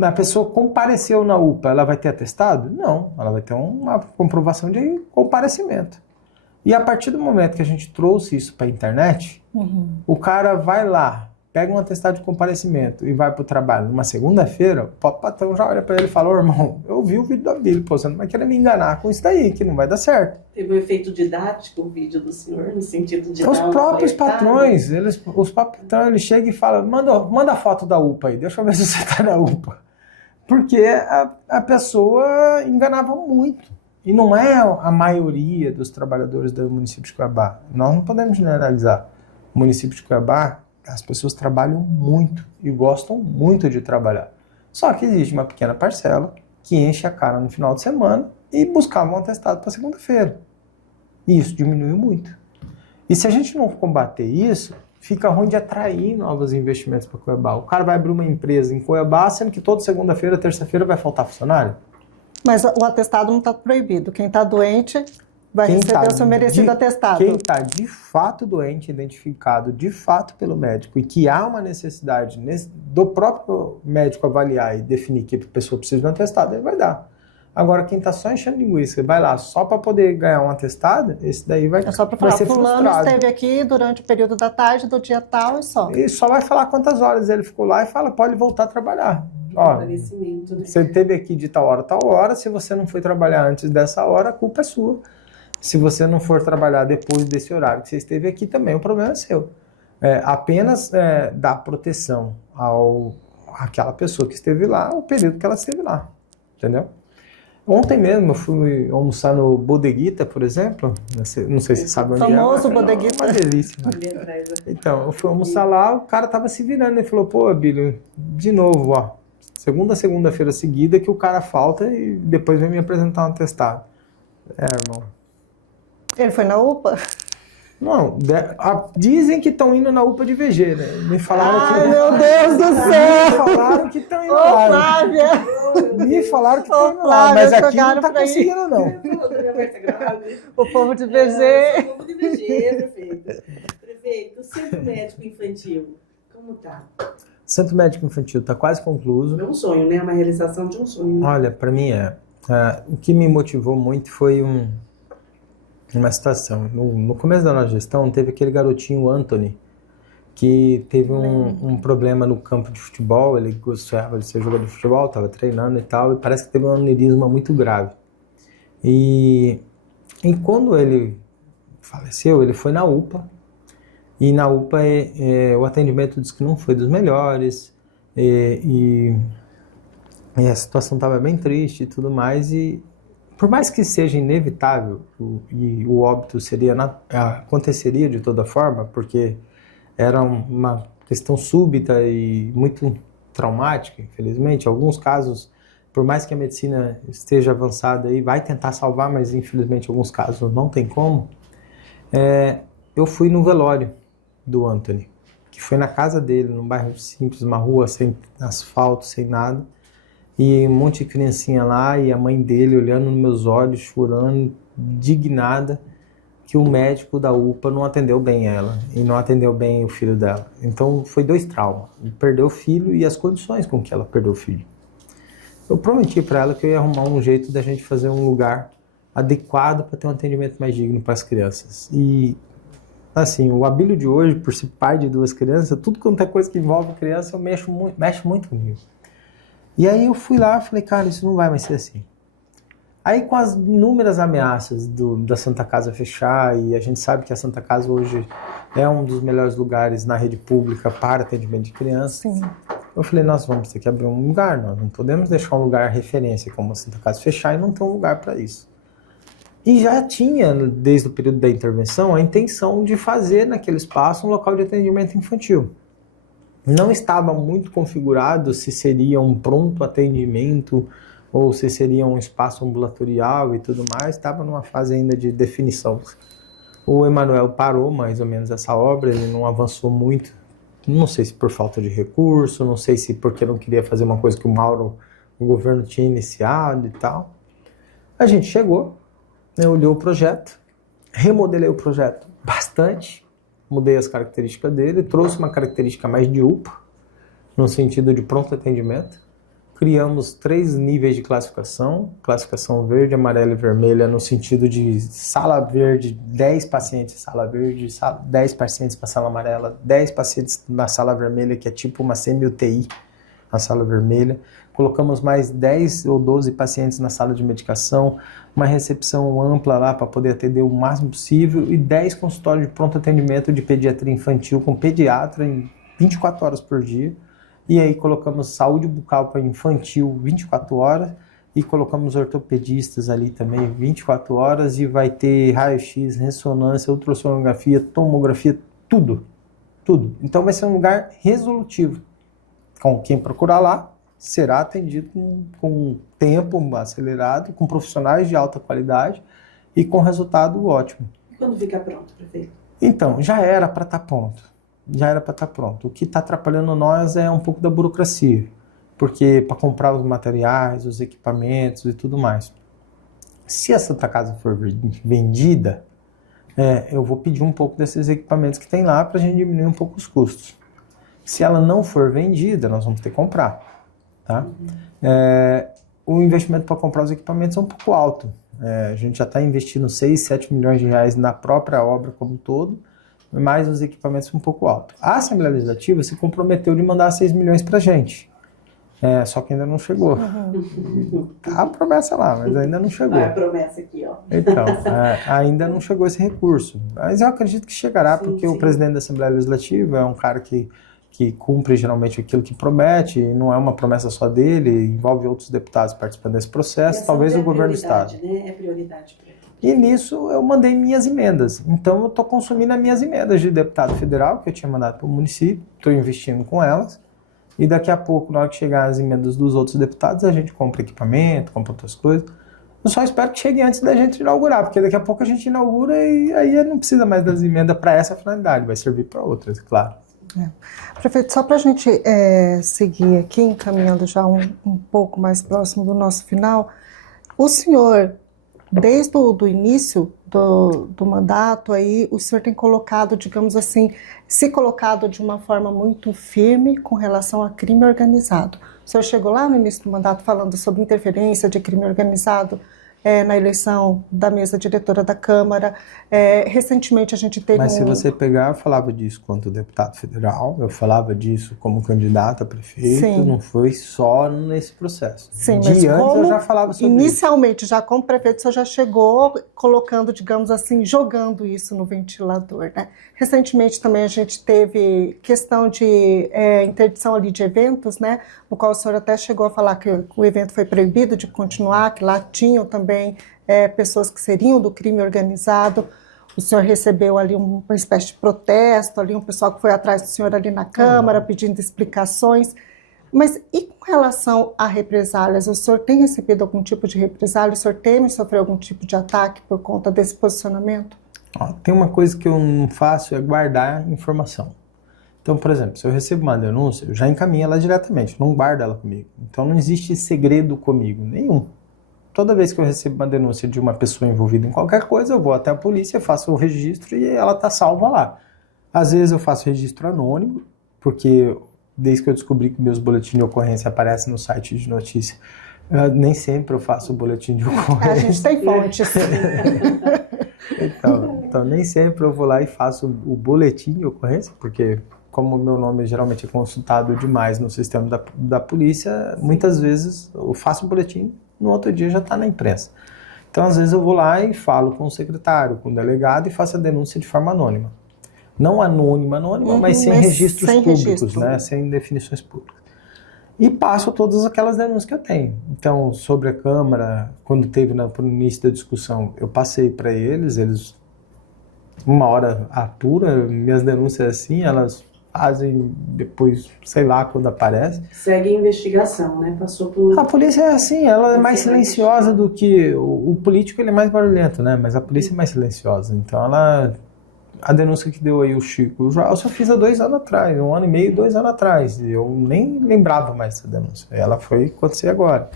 A pessoa compareceu na UPA, ela vai ter atestado? Não, ela vai ter uma comprovação de comparecimento. E a partir do momento que a gente trouxe isso para a internet, o cara vai lá, pega um atestado de comparecimento e vai para o trabalho numa segunda-feira, o próprio patrão já olha para ele e fala: ô irmão, eu vi o vídeo da Bíblia, você não vai querer me enganar com isso daí, que não vai dar certo. Teve um efeito didático o vídeo do senhor, no sentido de Os próprios patrões, eles chegam e falam: manda a foto da UPA aí, deixa eu ver se você está na UPA. Porque a pessoa enganava muito. E não é a maioria dos trabalhadores do município de Cuiabá. Nós não podemos generalizar. O município de Cuiabá, as pessoas trabalham muito e gostam muito de trabalhar. Só que existe uma pequena parcela que enche a cara no final de semana e buscava um atestado para segunda-feira. E isso diminuiu muito. E se a gente não combater isso, fica ruim de atrair novos investimentos para Cuiabá. O cara vai abrir uma empresa em Cuiabá, sendo que toda segunda-feira, terça-feira vai faltar funcionário. Mas o atestado não está proibido. Quem está doente vai receber o seu merecido atestado. Quem está de fato doente, identificado de fato pelo médico e que há uma necessidade do próprio médico avaliar e definir que a pessoa precisa de um atestado, ele vai dar. Agora, quem está só enchendo linguiça e vai lá só para poder ganhar um atestado, esse daí vai ser frustrado. É só para falar: fulano esteve aqui durante o período da tarde, do dia tal e só. E só vai falar quantas horas ele ficou lá e fala: pode voltar a trabalhar. Ó, você esteve aqui de tal hora, se você não foi trabalhar antes dessa hora, a culpa é sua. Se você não for trabalhar depois desse horário que você esteve aqui, também o problema é seu. Apenas dar proteção àquela pessoa que esteve lá, o período que ela esteve lá, entendeu? Ontem mesmo eu fui almoçar no Bodeguita, por exemplo, não sei se você sabe onde famoso é. Bodeguita. É uma delícia. Então, eu fui almoçar lá, o cara tava se virando, ele falou: pô, Bílio, de novo, ó, segunda-feira seguida que o cara falta e depois vem me apresentar um atestado. Irmão. Ele foi na UPA? Não, dizem que estão indo na UPA de VG, né? Me falaram que... Ai, meu Deus do céu! Me falaram que estão indo lá. Flávia! Me falaram que estão indo lá, mas aqui não tá conseguindo, não. O povo de VG. O povo de VG, prefeito. Prefeito, o Centro Médico Infantil, como tá? Centro Médico Infantil está quase concluído. É um sonho, né? Uma realização de um sonho. Olha, para mim o que me motivou muito foi uma situação. No começo da nossa gestão, teve aquele garotinho Anthony, que teve um problema no campo de futebol. Ele gostava de ser jogador de futebol, estava treinando e tal, e parece que teve um aneurisma muito grave. E quando ele faleceu, ele foi na UPA, e na UPA o atendimento disse que não foi dos melhores, e a situação estava bem triste e tudo mais, e por mais que seja inevitável, e o óbito aconteceria de toda forma, porque era uma questão súbita e muito traumática, infelizmente. Alguns casos, por mais que a medicina esteja avançada aí, vai tentar salvar, mas infelizmente em alguns casos não tem como. Eu fui no velório do Anthony, que foi na casa dele, num bairro simples, uma rua sem asfalto, sem nada, e um monte de criancinha lá, e a mãe dele olhando nos meus olhos, chorando, indignada, que o médico da UPA não atendeu bem ela, e não atendeu bem o filho dela. Então foi 2 traumas, ele perdeu o filho e as condições com que ela perdeu o filho. Eu prometi para ela que eu ia arrumar um jeito da gente fazer um lugar adequado para ter um atendimento mais digno para as crianças. E assim, o Abílio de hoje, por ser pai de 2 crianças, tudo quanto é coisa que envolve criança, eu mexe muito comigo. E aí eu fui lá e falei, cara, isso não vai mais ser assim. Aí com as inúmeras ameaças da Santa Casa fechar, e a gente sabe que a Santa Casa hoje é um dos melhores lugares na rede pública para atendimento de crianças, sim, eu falei, nós vamos ter que abrir um lugar, nós não podemos deixar um lugar referência como a Santa Casa fechar e não ter um lugar para isso. E já tinha, desde o período da intervenção, a intenção de fazer naquele espaço um local de atendimento infantil. Não estava muito configurado se seria um pronto atendimento ou se seria um espaço ambulatorial e tudo mais, estava numa fase ainda de definição. O Emanuel parou mais ou menos essa obra, ele não avançou muito, não sei se por falta de recurso, não sei se porque não queria fazer uma coisa que o governo tinha iniciado e tal. A gente chegou, olhou o projeto, remodelei o projeto bastante, mudei as características dele, trouxe uma característica mais de UPA, no sentido de pronto atendimento. Criamos 3 níveis de classificação verde, amarela e vermelha, no sentido de sala verde, 10 pacientes sala verde, 10 pacientes para sala amarela, 10 pacientes na sala vermelha, que é tipo uma semi-UTI, a sala vermelha. Colocamos mais 10 ou 12 pacientes na sala de medicação, uma recepção ampla lá para poder atender o máximo possível, e 10 consultórios de pronto atendimento de pediatria infantil com pediatra em 24 horas por dia. E aí colocamos saúde bucal para infantil 24 horas e colocamos ortopedistas ali também 24 horas, e vai ter raio-x, ressonância, ultrassonografia, tomografia, tudo. Então vai ser um lugar resolutivo. Com quem procurar lá será atendido com tempo acelerado, com profissionais de alta qualidade e com resultado ótimo. E quando fica pronto, prefeito? Então, já era para estar pronto. O que está atrapalhando nós é um pouco da burocracia, porque para comprar os materiais, os equipamentos e tudo mais. Se a Santa Casa for vendida, eu vou pedir um pouco desses equipamentos que tem lá para a gente diminuir um pouco os custos. Se ela não for vendida, nós vamos ter que comprar. Tá? O investimento para comprar os equipamentos é um pouco alto. A gente já está investindo 6, 7 milhões de reais na própria obra como um todo, mas os equipamentos um pouco altos. A Assembleia Legislativa se comprometeu de mandar 6 milhões para a gente. Só que ainda não chegou. Tá a promessa lá, mas ainda não chegou. A promessa aqui, ó. Então, ainda não chegou esse recurso. Mas eu acredito que chegará, porque o presidente da Assembleia Legislativa é um cara que cumpre geralmente aquilo que promete, e não é uma promessa só dele, envolve outros deputados participando desse processo, talvez o governo do Estado. Né? É prioridade para ele. E nisso eu mandei minhas emendas. Então eu estou consumindo as minhas emendas de deputado federal, que eu tinha mandado para o município, estou investindo com elas, e daqui a pouco, na hora que chegar as emendas dos outros deputados, a gente compra equipamento, compra outras coisas. Eu só espero que chegue antes da gente inaugurar, porque daqui a pouco a gente inaugura e aí não precisa mais das emendas para essa finalidade, vai servir para outras, claro. Prefeito, só para a gente seguir aqui, encaminhando já um pouco mais próximo do nosso final, o senhor, desde o início do mandato, aí, o senhor tem colocado, digamos assim, se colocado de uma forma muito firme com relação a crime organizado. O senhor chegou lá no início do mandato falando sobre interferência de crime organizado na eleição da mesa diretora da Câmara. Recentemente a gente teve Mas se você pegar, eu falava disso quanto deputado federal, eu falava disso como candidato a prefeito, Sim. não foi só nesse processo. Sim, De mas antes como eu já falava sobre inicialmente, já como prefeito, você já chegou colocando, digamos assim, jogando isso no ventilador, né? Recentemente também a gente teve questão de interdição ali de eventos, né? No qual o senhor até chegou a falar que o evento foi proibido de continuar, que lá tinham também pessoas que seriam do crime organizado. O senhor recebeu ali uma espécie de protesto, ali um pessoal que foi atrás do senhor ali na Câmara pedindo explicações. Mas e com relação a represálias? O senhor tem recebido algum tipo de represália? O senhor teme sofrer algum tipo de ataque por conta desse posicionamento? Tem uma coisa que eu não faço, é guardar informação. Então, por exemplo, se eu recebo uma denúncia, eu já encaminho ela diretamente, não guardo ela comigo. Então não existe segredo comigo, nenhum. Toda vez que eu recebo uma denúncia de uma pessoa envolvida em qualquer coisa, eu vou até a polícia, faço o registro e ela está salva lá. Às vezes eu faço registro anônimo, porque desde que eu descobri que meus boletins de ocorrência aparecem no site de notícia, nem sempre eu faço o boletim de ocorrência. A gente tem fontes. Então, nem sempre eu vou lá e faço o boletim de ocorrência, porque como o meu nome geralmente é consultado demais no sistema da polícia, muitas vezes eu faço o boletim, no outro dia já está na imprensa. Então, às vezes eu vou lá e falo com o secretário, com o delegado e faço a denúncia de forma anônima. Não anônima, mas sem registros públicos, né? Sem definições públicas. E passo todas aquelas denúncias que eu tenho. Então, sobre a Câmara, quando teve no início da discussão, eu passei para eles uma hora apura, minhas denúncias assim, elas fazem depois, sei lá, quando aparece. Segue a investigação, né? Passou por... A polícia é assim, ela é mais silenciosa do que... O político ele é mais barulhento, né? Mas a polícia é mais silenciosa. Então, a denúncia que deu aí o Chico, eu só fiz há 2 anos atrás, 1 ano e meio, 2 anos atrás. Eu nem lembrava mais dessa denúncia. Ela foi acontecer agora.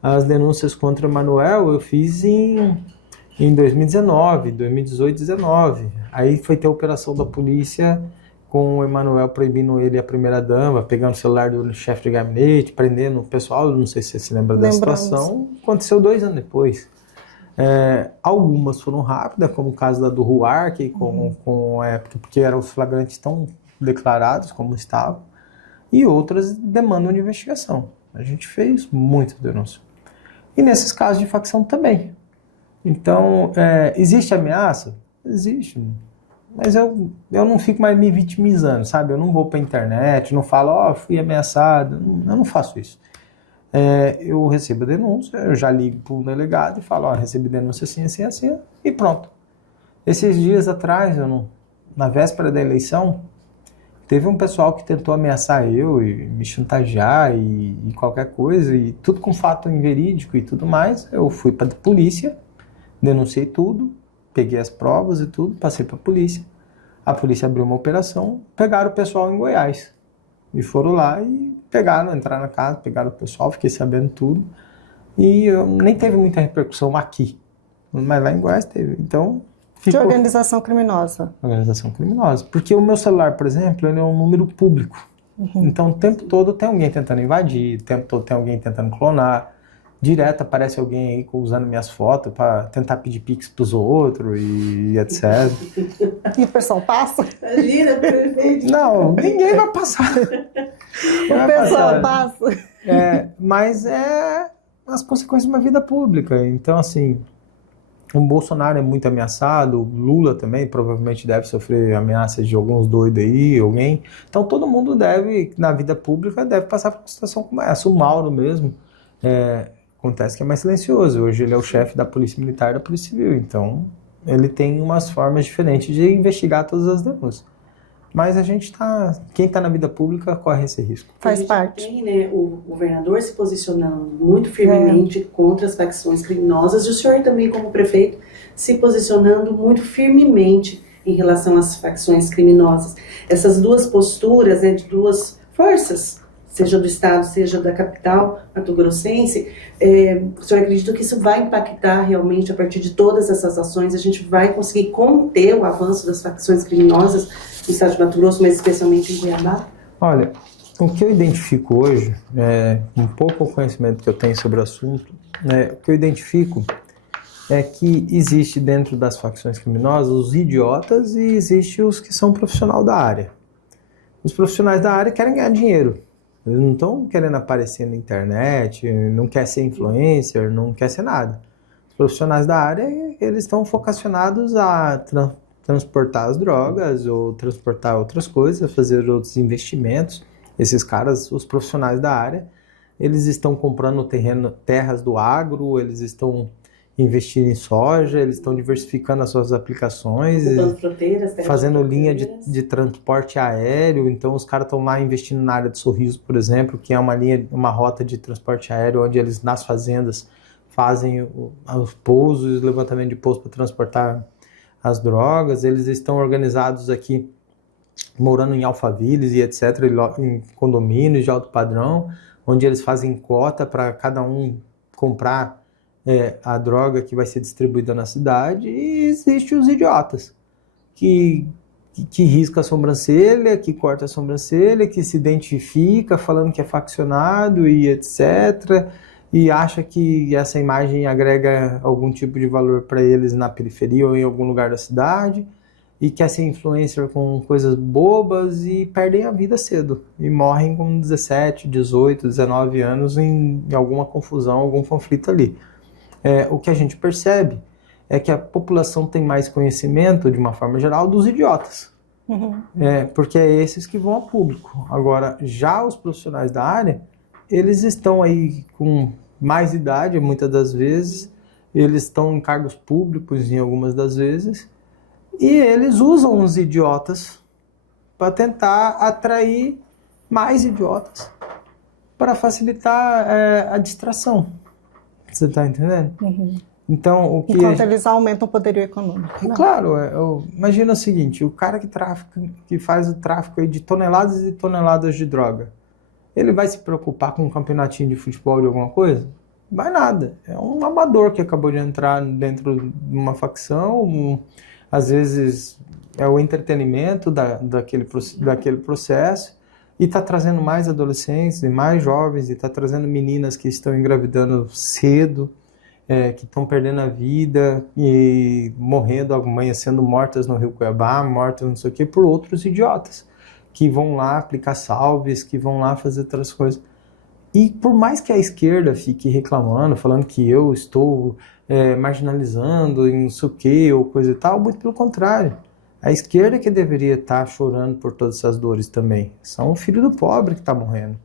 As denúncias contra o Emanuel eu fiz em 2019, 2018, 2019. Aí foi ter a operação da polícia com o Emanuel proibindo ele a primeira-dama, pegando o celular do chefe de gabinete, prendendo o pessoal, não sei se você se lembra da situação. Aconteceu 2 anos depois. Algumas foram rápidas, como o caso da do Ruark, porque eram os flagrantes tão declarados como estavam, e outras demandam de investigação. A gente fez muita denúncia. E nesses casos de facção também. Então, existe ameaça? Existe. Mas eu não fico mais me vitimizando, sabe? Eu não vou para a internet, não falo, fui ameaçado. Eu não faço isso. Eu recebo a denúncia, eu já ligo para o delegado e falo, recebi denúncia assim, assim, assim, e pronto. Esses dias atrás, na véspera da eleição, teve um pessoal que tentou ameaçar eu e me chantagear e qualquer coisa, e tudo com fato inverídico e tudo mais. Eu fui para a polícia, denunciei tudo, peguei as provas e tudo, passei para a polícia abriu uma operação, pegaram o pessoal em Goiás. E foram lá e entraram na casa, pegaram o pessoal, fiquei sabendo tudo. E nem teve muita repercussão aqui, mas lá em Goiás teve. Então, de organização criminosa. Organização criminosa. Porque o meu celular, por exemplo, ele é um número público. Então, o tempo todo tem alguém tentando invadir, o tempo todo tem alguém tentando clonar. Direto aparece alguém aí usando minhas fotos para tentar pedir pix pros outros e etc. E o pessoal passa? Imagina, perfeito. Não, ninguém vai passar. O pessoal passa. Mas é as consequências de uma vida pública. Então, assim, o Bolsonaro é muito ameaçado, o Lula também provavelmente deve sofrer ameaças de alguns doidos aí, alguém. Então, todo mundo deve, na vida pública, deve passar por uma situação como essa. O Mauro mesmo, acontece que é mais silencioso. Hoje ele é o chefe da Polícia Militar e da Polícia Civil, então ele tem umas formas diferentes de investigar todas as denúncias. Mas quem está na vida pública corre esse risco. Faz parte. Tem, né, o governador se posicionando muito firmemente contra as facções criminosas, e o senhor também, como prefeito, se posicionando muito firmemente em relação às facções criminosas. Essas duas posturas, de duas forças, seja do Estado, seja da capital mato-grossense, o senhor acredita que isso vai impactar realmente a partir de todas essas ações? A gente vai conseguir conter o avanço das facções criminosas no estado de Mato Grosso, mas especialmente em Cuiabá? Olha, o que eu identifico hoje, um pouco o conhecimento que eu tenho sobre o assunto, o que eu identifico é que existe dentro das facções criminosas os idiotas e existe os que são profissional da área. Os profissionais da área querem ganhar dinheiro. Eles não estão querendo aparecer na internet, não quer ser influencer, não quer ser nada. Os profissionais da área, eles estão focacionados a transportar as drogas ou transportar outras coisas, fazer outros investimentos. Esses caras, os profissionais da área, eles estão comprando terras do agro, eles estão investindo em soja, eles estão diversificando as suas aplicações, fazendo linha de transporte aéreo. Então os caras estão lá investindo na área de Sorriso, por exemplo, que é uma rota de transporte aéreo onde eles nas fazendas fazem os pousos, o levantamento de pouso para transportar as drogas. Eles estão organizados aqui, morando em Alphaville e etc., em condomínios de alto padrão, onde eles fazem cota para cada um comprar a droga que vai ser distribuída na cidade. E existem os idiotas que risca a sobrancelha, que corta a sobrancelha, que se identifica falando que é faccionado e etc., e acha que essa imagem agrega algum tipo de valor para eles na periferia ou em algum lugar da cidade, e quer ser influencer com coisas bobas e perdem a vida cedo e morrem com 17, 18, 19 anos em alguma confusão, algum conflito ali. O que a gente percebe é que a população tem mais conhecimento, de uma forma geral, dos idiotas. Uhum. Porque é esses que vão a público. Agora, já os profissionais da área, eles estão aí com mais idade, muitas das vezes, eles estão em cargos públicos em algumas das vezes, e eles usam os idiotas para tentar atrair mais idiotas para facilitar a distração. Você está entendendo? Uhum. Então, enquanto eles aumentam o poderio econômico. Claro, imagina o seguinte, o cara que faz o tráfico aí de toneladas e toneladas de droga, ele vai se preocupar com um campeonatinho de futebol de alguma coisa? Vai nada. É um amador que acabou de entrar dentro de uma facção, às vezes é o entretenimento daquele processo, e está trazendo mais adolescentes e mais jovens, e está trazendo meninas que estão engravidando cedo, que estão perdendo a vida e morrendo, amanhecendo mortas no Rio Cuiabá, mortas não sei o quê, por outros idiotas, que vão lá aplicar salves, que vão lá fazer outras coisas. E por mais que a esquerda fique reclamando, falando que eu estou marginalizando, não sei o quê, ou coisa e tal, muito pelo contrário. A esquerda que deveria estar chorando por todas essas dores também. São o filho do pobre que está morrendo.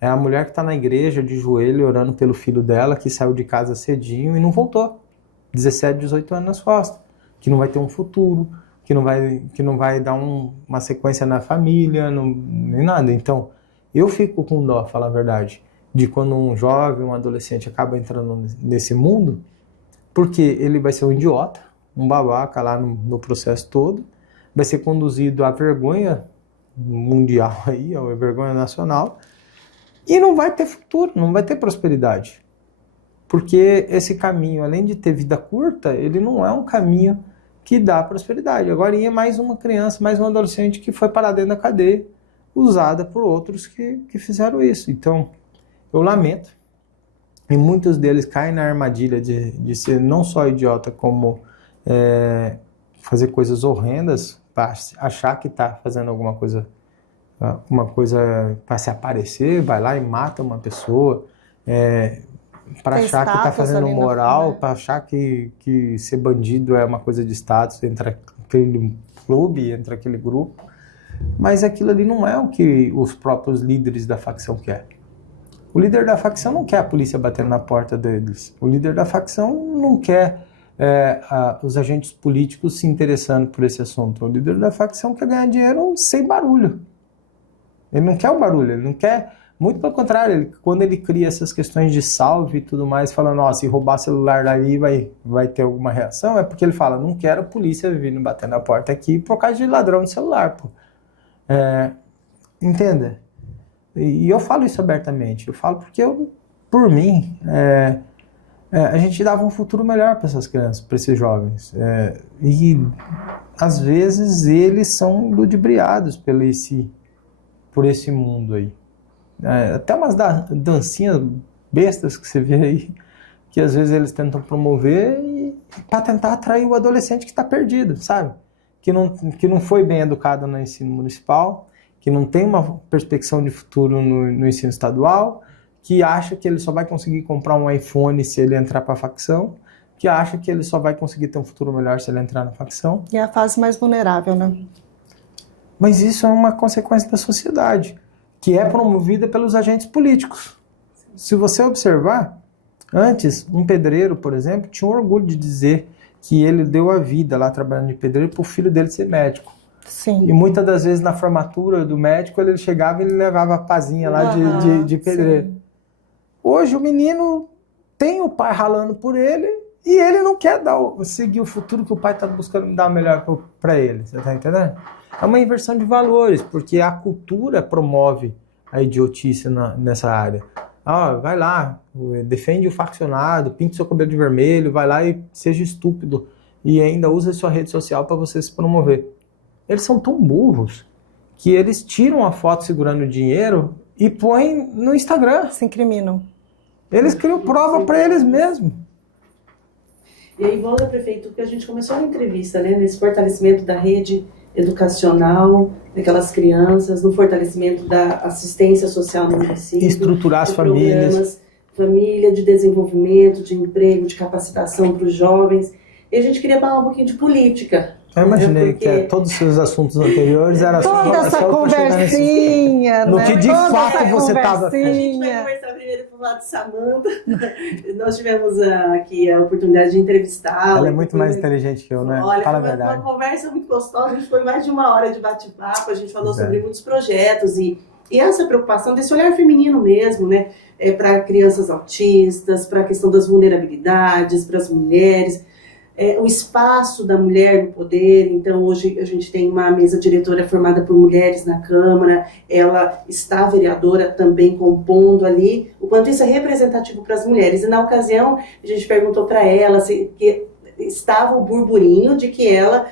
É a mulher que está na igreja de joelho orando pelo filho dela, que saiu de casa cedinho e não voltou. 17, 18 anos nas costas. Que não vai ter um futuro, que não vai dar uma sequência na família, nem nada. Então, eu fico com dó, falar a verdade, de quando um jovem, um adolescente acaba entrando nesse mundo, porque ele vai ser um idiota, um babaca lá no processo todo, vai ser conduzido à vergonha mundial aí, à vergonha nacional, e não vai ter futuro, não vai ter prosperidade. Porque esse caminho, além de ter vida curta, ele não é um caminho que dá prosperidade. Agora ia mais uma criança, mais um adolescente que foi parar dentro da cadeia, usada por outros que fizeram isso. Então, eu lamento, e muitos deles caem na armadilha de ser não só idiota, como fazer coisas horrendas, para achar que está fazendo alguma coisa, para se aparecer, vai lá e mata uma pessoa, para achar que está fazendo moral, para achar que ser bandido é uma coisa de status entre aquele clube, entre aquele grupo. Mas aquilo ali não é o que os próprios líderes da facção querem. O líder da facção não quer a polícia batendo na porta deles. O líder da facção não quer os agentes políticos se interessando por esse assunto. O líder da facção quer ganhar dinheiro sem barulho. Ele não quer o barulho, ele não quer... Muito pelo contrário, quando ele cria essas questões de salve e tudo mais, falando, se roubar celular dali vai ter alguma reação, é porque ele fala, não quero a polícia vindo bater na porta aqui por causa de ladrão de celular, pô. Entenda? E eu falo isso abertamente, eu falo porque por mim, a gente dava um futuro melhor para essas crianças, para esses jovens. E às vezes eles são ludibriados por esse mundo aí. Até umas dancinhas bestas que você vê aí, que às vezes eles tentam promover para tentar atrair o adolescente que está perdido, sabe? Que não foi bem educado no ensino municipal, que não tem uma perspectiva de futuro no ensino estadual, que acha que ele só vai conseguir comprar um iPhone se ele entrar para a facção, que acha que ele só vai conseguir ter um futuro melhor se ele entrar na facção. E é a fase mais vulnerável, né? Mas isso é uma consequência da sociedade, que é promovida pelos agentes políticos. Se você observar, antes, um pedreiro, por exemplo, tinha orgulho de dizer que ele deu a vida lá trabalhando de pedreiro para o filho dele ser médico. Sim. E muitas das vezes na formatura do médico ele chegava e ele levava a pazinha lá de pedreiro. Sim. Hoje o menino tem o pai ralando por ele e ele não quer seguir o futuro que o pai está buscando dar o melhor para ele. Você está entendendo? É uma inversão de valores, porque a cultura promove a idiotice nessa área. Vai lá, defende o faccionado, pinte seu cabelo de vermelho, vai lá e seja estúpido e ainda usa sua rede social para você se promover. Eles são tão burros que eles tiram a foto segurando o dinheiro e põem no Instagram. Se incriminam. Eles criam prova para eles mesmos. E aí volta, prefeito, que a gente começou a entrevista, né, nesse fortalecimento da rede educacional daquelas crianças, no fortalecimento da assistência social no município. Estruturar as famílias. Família, de desenvolvimento, de emprego, de capacitação para os jovens. E a gente queria falar um pouquinho de política. Eu imaginei que todos os assuntos anteriores eram toda essa conversinha, no que de fato você estava. A gente vai conversar primeiro com o lado de Samanta. Nós tivemos aqui a oportunidade de entrevistá-la. Ela é muito mais inteligente que eu, né? Olha, fala a verdade. Uma conversa muito gostosa. A gente foi mais de 1 hora de bate-papo. A gente falou sobre muitos projetos e essa preocupação desse olhar feminino mesmo, né? Para crianças autistas, para a questão das vulnerabilidades, para as mulheres. O espaço da mulher no poder. Então hoje a gente tem uma mesa diretora formada por mulheres na Câmara, ela está vereadora também compondo ali, o quanto isso é representativo para as mulheres. E na ocasião a gente perguntou para ela que estava o burburinho de que ela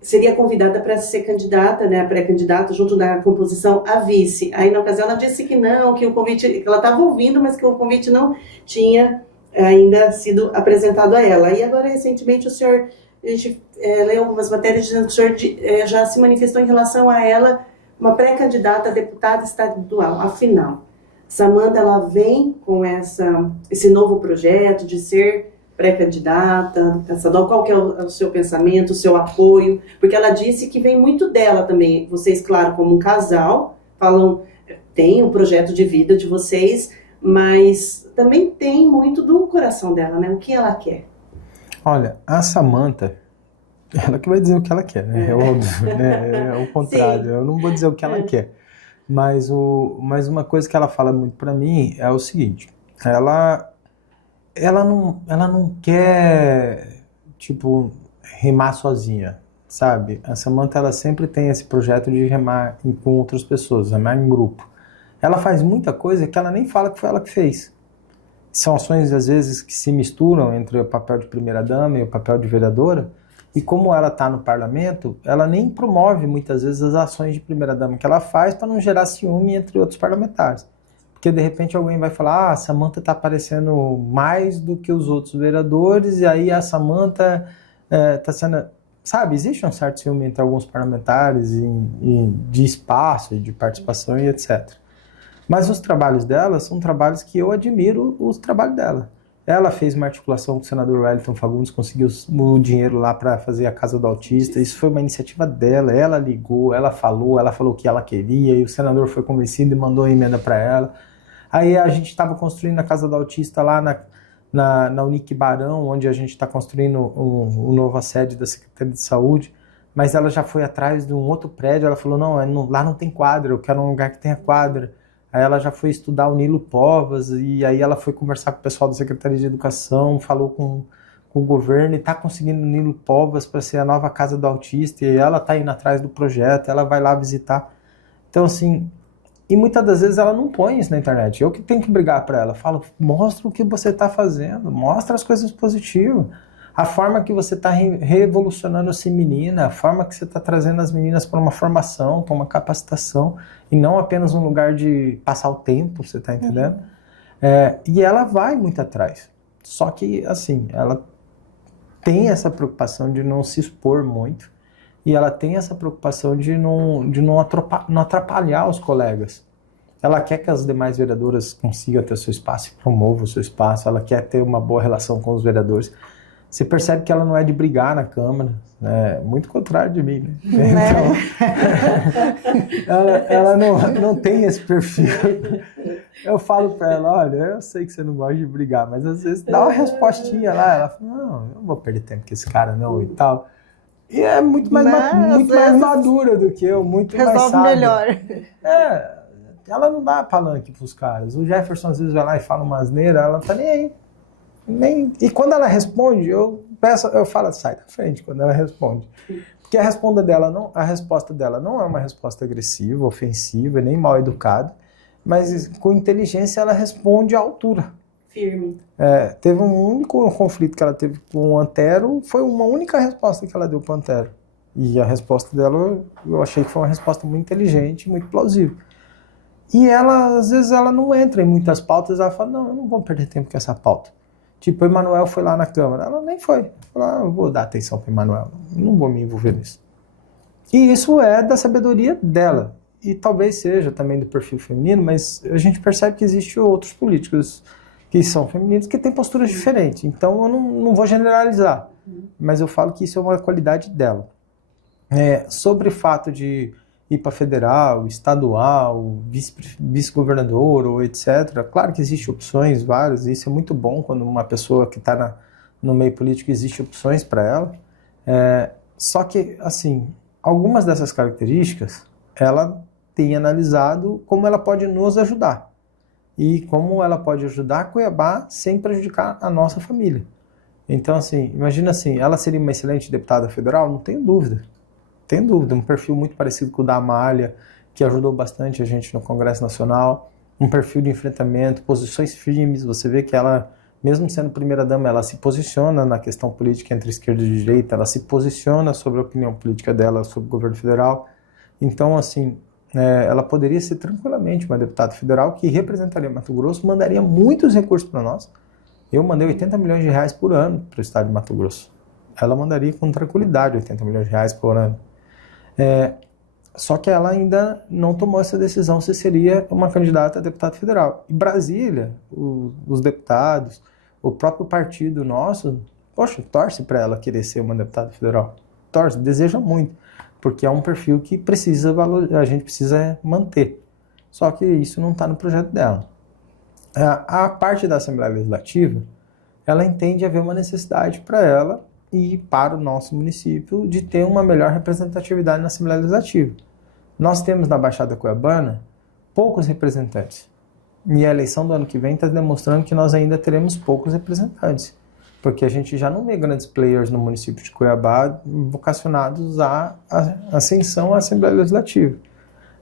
seria convidada para ser candidata, né, pré-candidata, junto da composição a vice. Aí na ocasião ela disse que não, que o convite, que ela estava ouvindo, mas que o convite não tinha ainda sido apresentado a ela. E agora, recentemente, a gente leu algumas matérias dizendo que o senhor já se manifestou em relação a ela, uma pré-candidata a deputada estadual. Afinal, Samanta, ela vem com esse novo projeto de ser pré-candidata estadual. Qual que é o seu pensamento, o seu apoio? Porque ela disse que vem muito dela também. Vocês, claro, como um casal, tem um projeto de vida de vocês, mas também tem muito do coração dela, né? O que ela quer. Olha, a Samanta, ela que vai dizer o que ela quer, né? É óbvio, né? É o contrário. Sim. Eu não vou dizer o que ela quer. Mas uma coisa que ela fala muito pra mim é o seguinte. Ela não quer, tipo, remar sozinha, sabe? A Samanta, ela sempre tem esse projeto de remar com outras pessoas, remar em grupo. Ela faz muita coisa que ela nem fala que foi ela que fez. São ações, às vezes, que se misturam entre o papel de primeira-dama e o papel de vereadora, e como ela está no parlamento, ela nem promove, muitas vezes, as ações de primeira-dama que ela faz para não gerar ciúme entre outros parlamentares. Porque, de repente, alguém vai falar, a Samanta está aparecendo mais do que os outros vereadores, e aí a Samanta está sendo... Sabe, existe um certo ciúme entre alguns parlamentares de espaço, de participação e etc. Mas os trabalhos dela são trabalhos que eu admiro o trabalho dela. Ela fez uma articulação com o senador Wellington Fagundes, conseguiu o dinheiro lá para fazer a Casa do Autista. Isso foi uma iniciativa dela. Ela ligou, ela falou o que ela queria, e o senador foi convencido e mandou a emenda para ela. Aí a gente estava construindo a Casa do Autista lá na Unic Barão, onde a gente está construindo uma nova sede da Secretaria de Saúde. Mas ela já foi atrás de um outro prédio. Ela falou, não, lá não tem quadra, eu quero um lugar que tenha quadra. Aí ela já foi estudar o Nilo Povas, e aí ela foi conversar com o pessoal da Secretaria de Educação, falou com o governo e está conseguindo o Nilo Povas para ser a nova Casa do Autista, e ela está indo atrás do projeto, ela vai lá visitar. Então, assim, e muitas das vezes ela não põe isso na internet. Eu que tenho que brigar para ela. Falo, mostra o que você está fazendo, mostra as coisas positivas. A forma que você está revolucionando essa menina, a forma que você está trazendo as meninas para uma formação, para uma capacitação, e não apenas um lugar de passar o tempo, você está entendendo? E ela vai muito atrás. Só que, assim, ela tem essa preocupação de não se expor muito e ela tem essa preocupação de não atrapalhar os colegas. Ela quer que as demais vereadoras consigam ter seu espaço e promovam o seu espaço, ela quer ter uma boa relação com os vereadores. Você percebe que ela não é de brigar na Câmara, né? Muito contrário de mim, né? Então, ela não tem esse perfil. Eu falo para ela, olha, eu sei que você não gosta de brigar, mas às vezes dá uma respostinha lá, ela fala, não, eu não vou perder tempo com esse cara não e tal. E é muito mais madura do que eu, muito mais sábia. Resolve melhor. Ela não dá palanque pros caras. O Jefferson às vezes vai lá e fala uma asneira, ela tá nem aí. E quando ela responde, eu falo, sai da frente quando ela responde. Porque a resposta dela não é uma resposta agressiva, ofensiva, nem mal educada, mas com inteligência ela responde à altura. Firme. Teve um único conflito que ela teve com o Antero, foi uma única resposta que ela deu para o Antero. E a resposta dela, eu achei que foi uma resposta muito inteligente, muito plausível. E ela, às vezes, ela não entra em muitas pautas, ela fala, não, eu não vou perder tempo com essa pauta. Tipo, o Emanuel foi lá na Câmara, ela nem foi. Falou, eu vou dar atenção para o Emanuel, não vou me envolver nisso. E isso é da sabedoria dela. E talvez seja também do perfil feminino, mas a gente percebe que existem outros políticos que são femininos que têm posturas diferentes. Então, eu não vou generalizar, mas eu falo que isso é uma qualidade dela. Sobre o fato de ir para federal, estadual, vice-governador ou etc. Claro que existem opções várias, e isso é muito bom quando uma pessoa que está no meio político existe opções para ela. Só que, assim, algumas dessas características, ela tem analisado como ela pode nos ajudar. E como ela pode ajudar Cuiabá sem prejudicar a nossa família. Então, assim, imagina assim, ela seria uma excelente deputada federal? Não tenho dúvida. Tem dúvida, um perfil muito parecido com o da Amália, que ajudou bastante a gente no Congresso Nacional, um perfil de enfrentamento, posições firmes, você vê que ela, mesmo sendo primeira-dama, ela se posiciona na questão política entre esquerda e direita, ela se posiciona sobre a opinião política dela sobre o governo federal. Então, assim, ela poderia ser tranquilamente uma deputada federal que representaria Mato Grosso, mandaria muitos recursos para nós. Eu mandei 80 milhões de reais por ano para o estado de Mato Grosso. Ela mandaria com tranquilidade 80 milhões de reais por ano. Só que ela ainda não tomou essa decisão se seria uma candidata a deputada federal. Em Brasília, os deputados, o próprio partido nosso, poxa, torce para ela querer ser uma deputada federal. Torce, deseja muito, porque é um perfil que a gente precisa manter. Só que isso não está no projeto dela. A parte da Assembleia Legislativa, ela entende haver uma necessidade para ela e para o nosso município de ter uma melhor representatividade na Assembleia Legislativa. Nós temos na Baixada Cuiabana poucos representantes. E a eleição do ano que vem está demonstrando que nós ainda teremos poucos representantes. Porque a gente já não vê grandes players no município de Cuiabá vocacionados à ascensão à Assembleia Legislativa.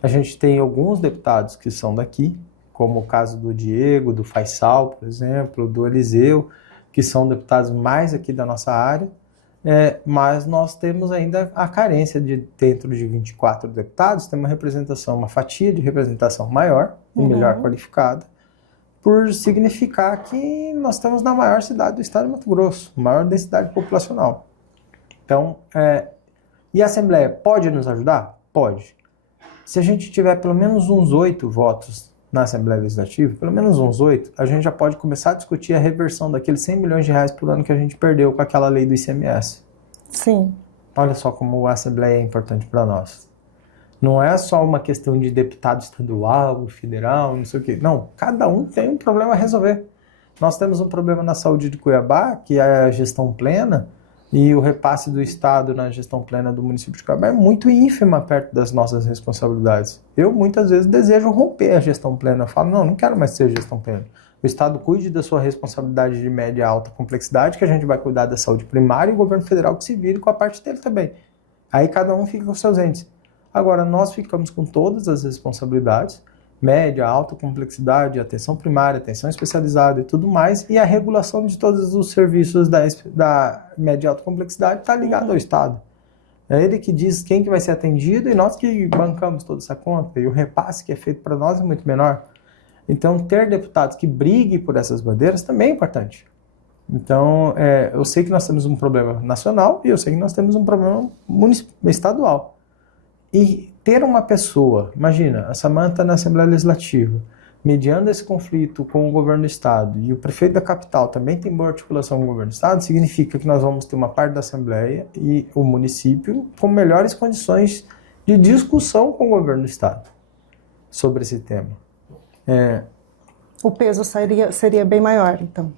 A gente tem alguns deputados que são daqui, como o caso do Diego, do Faisal, por exemplo, do Eliseu, que são deputados mais aqui da nossa área, mas nós temos ainda a carência de, dentro de 24 deputados, ter uma representação, uma fatia de representação maior e melhor qualificada, por significar que nós estamos na maior cidade do estado de Mato Grosso, maior densidade populacional. Então, e a Assembleia pode nos ajudar? Pode. Se a gente tiver pelo menos uns 8 votos na Assembleia Legislativa, pelo menos uns 8, a gente já pode começar a discutir a reversão daqueles 100 milhões de reais por ano que a gente perdeu com aquela lei do ICMS. Sim. Olha só como a Assembleia é importante para nós. Não é só uma questão de deputado estadual, federal, não sei o quê. Não, cada um tem um problema a resolver. Nós temos um problema na saúde de Cuiabá, que é a gestão plena, e o repasse do Estado na gestão plena do município de Cuiabá é muito ínfima perto das nossas responsabilidades. Eu, muitas vezes, desejo romper a gestão plena. Eu falo, não quero mais ser gestão plena. O Estado cuide da sua responsabilidade de média e alta complexidade, que a gente vai cuidar da saúde primária, e o governo federal que se vire com a parte dele também. Aí cada um fica com seus entes. Agora, nós ficamos com todas as responsabilidades, média, alta complexidade, atenção primária, atenção especializada e tudo mais, e a regulação de todos os serviços da média e alta complexidade está ligada ao Estado. É ele que diz quem que vai ser atendido e nós que bancamos toda essa conta, e o repasse que é feito para nós é muito menor. Então, ter deputados que briguem por essas bandeiras também é importante. Então, eu sei que nós temos um problema nacional e eu sei que nós temos um problema estadual. E ter uma pessoa, imagina, a Samantha na Assembleia Legislativa, mediando esse conflito com o governo do Estado, e o prefeito da capital também tem boa articulação com o governo do Estado, significa que nós vamos ter uma parte da Assembleia e o município com melhores condições de discussão com o governo do Estado sobre esse tema. O peso seria bem maior, então.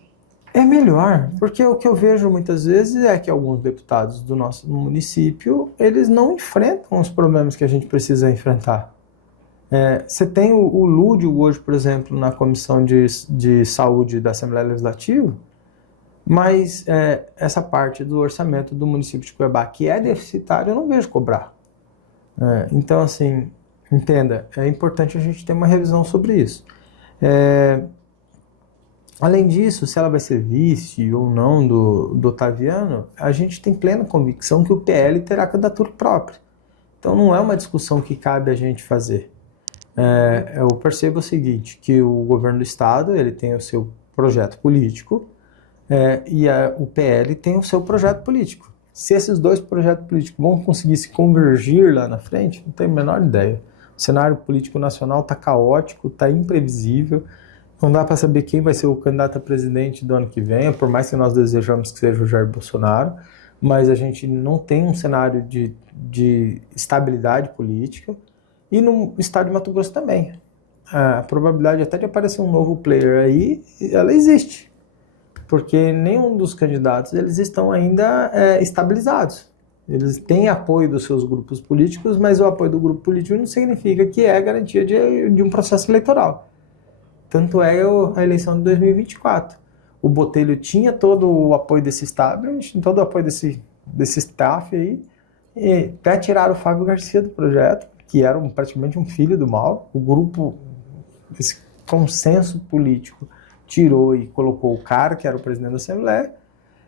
É melhor, porque o que eu vejo muitas vezes é que alguns deputados do nosso município, eles não enfrentam os problemas que a gente precisa enfrentar. Você tem o Lúdio hoje, por exemplo, na Comissão de Saúde da Assembleia Legislativa, mas essa parte do orçamento do município de Cuiabá, que é deficitário, eu não vejo cobrar. Então, assim, entenda, é importante a gente ter uma revisão sobre isso. Além disso, se ela vai ser vice ou não do Otaviano, a gente tem plena convicção que o PL terá candidatura própria. Então não é uma discussão que cabe a gente fazer. Eu percebo o seguinte, que o governo do Estado ele tem o seu projeto político e o PL tem o seu projeto político. Se esses dois projetos políticos vão conseguir se convergir lá na frente, não tenho a menor ideia. O cenário político nacional está caótico, está imprevisível. Não dá para saber quem vai ser o candidato a presidente do ano que vem, por mais que nós desejamos que seja o Jair Bolsonaro, mas a gente não tem um cenário de estabilidade política. E no estado de Mato Grosso também. A probabilidade até de aparecer um novo player aí, ela existe. Porque nenhum dos candidatos eles estão ainda estabilizados. Eles têm apoio dos seus grupos políticos, mas o apoio do grupo político não significa que é garantia de um processo eleitoral. Tanto é a eleição de 2024. O Botelho tinha todo o apoio desse establishment, todo o apoio desse staff aí, e até tiraram o Fábio Garcia do projeto, que era praticamente um filho do mal. O grupo, esse consenso político, tirou e colocou o cara, que era o presidente da Assembleia,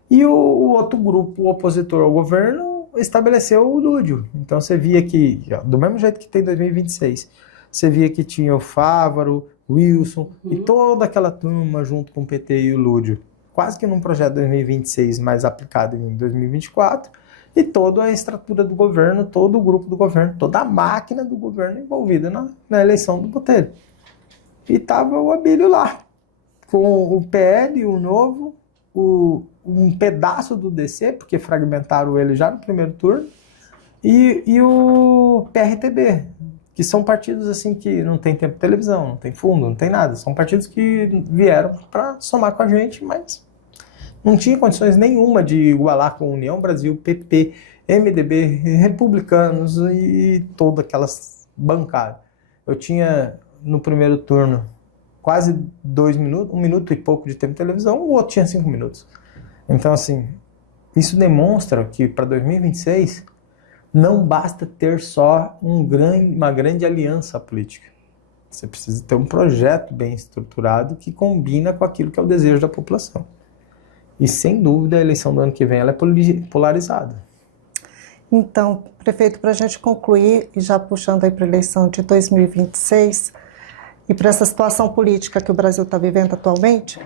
e o outro grupo opositor ao governo estabeleceu o Lúdio. Então você via que, do mesmo jeito que tem em 2026, você via que tinha o Fávaro, Wilson e toda aquela turma junto com o PT e o Lúdio, quase que num projeto de 2026 mais aplicado em 2024, e toda a estrutura do governo, todo o grupo do governo, toda a máquina do governo envolvida na eleição do Botelho. E estava o Abílio lá, com o PL, o Novo, um pedaço do DC, porque fragmentaram ele já no primeiro turno, e o PRTB, que são partidos assim que não tem tempo de televisão, não tem fundo, não tem nada. São partidos que vieram para somar com a gente, mas não tinha condições nenhuma de igualar com União Brasil, PP, MDB, Republicanos e todas aquelas bancadas. Eu tinha, no primeiro turno, quase 2 minutos, 1 minuto e pouco de tempo de televisão, o outro tinha 5 minutos. Então, assim, isso demonstra que para 2026 não basta ter só uma grande aliança política. Você precisa ter um projeto bem estruturado que combina com aquilo que é o desejo da população. E, sem dúvida, a eleição do ano que vem ela é polarizada. Então, prefeito, para a gente concluir, e já puxando aí para a eleição de 2026, e para essa situação política que o Brasil está vivendo atualmente,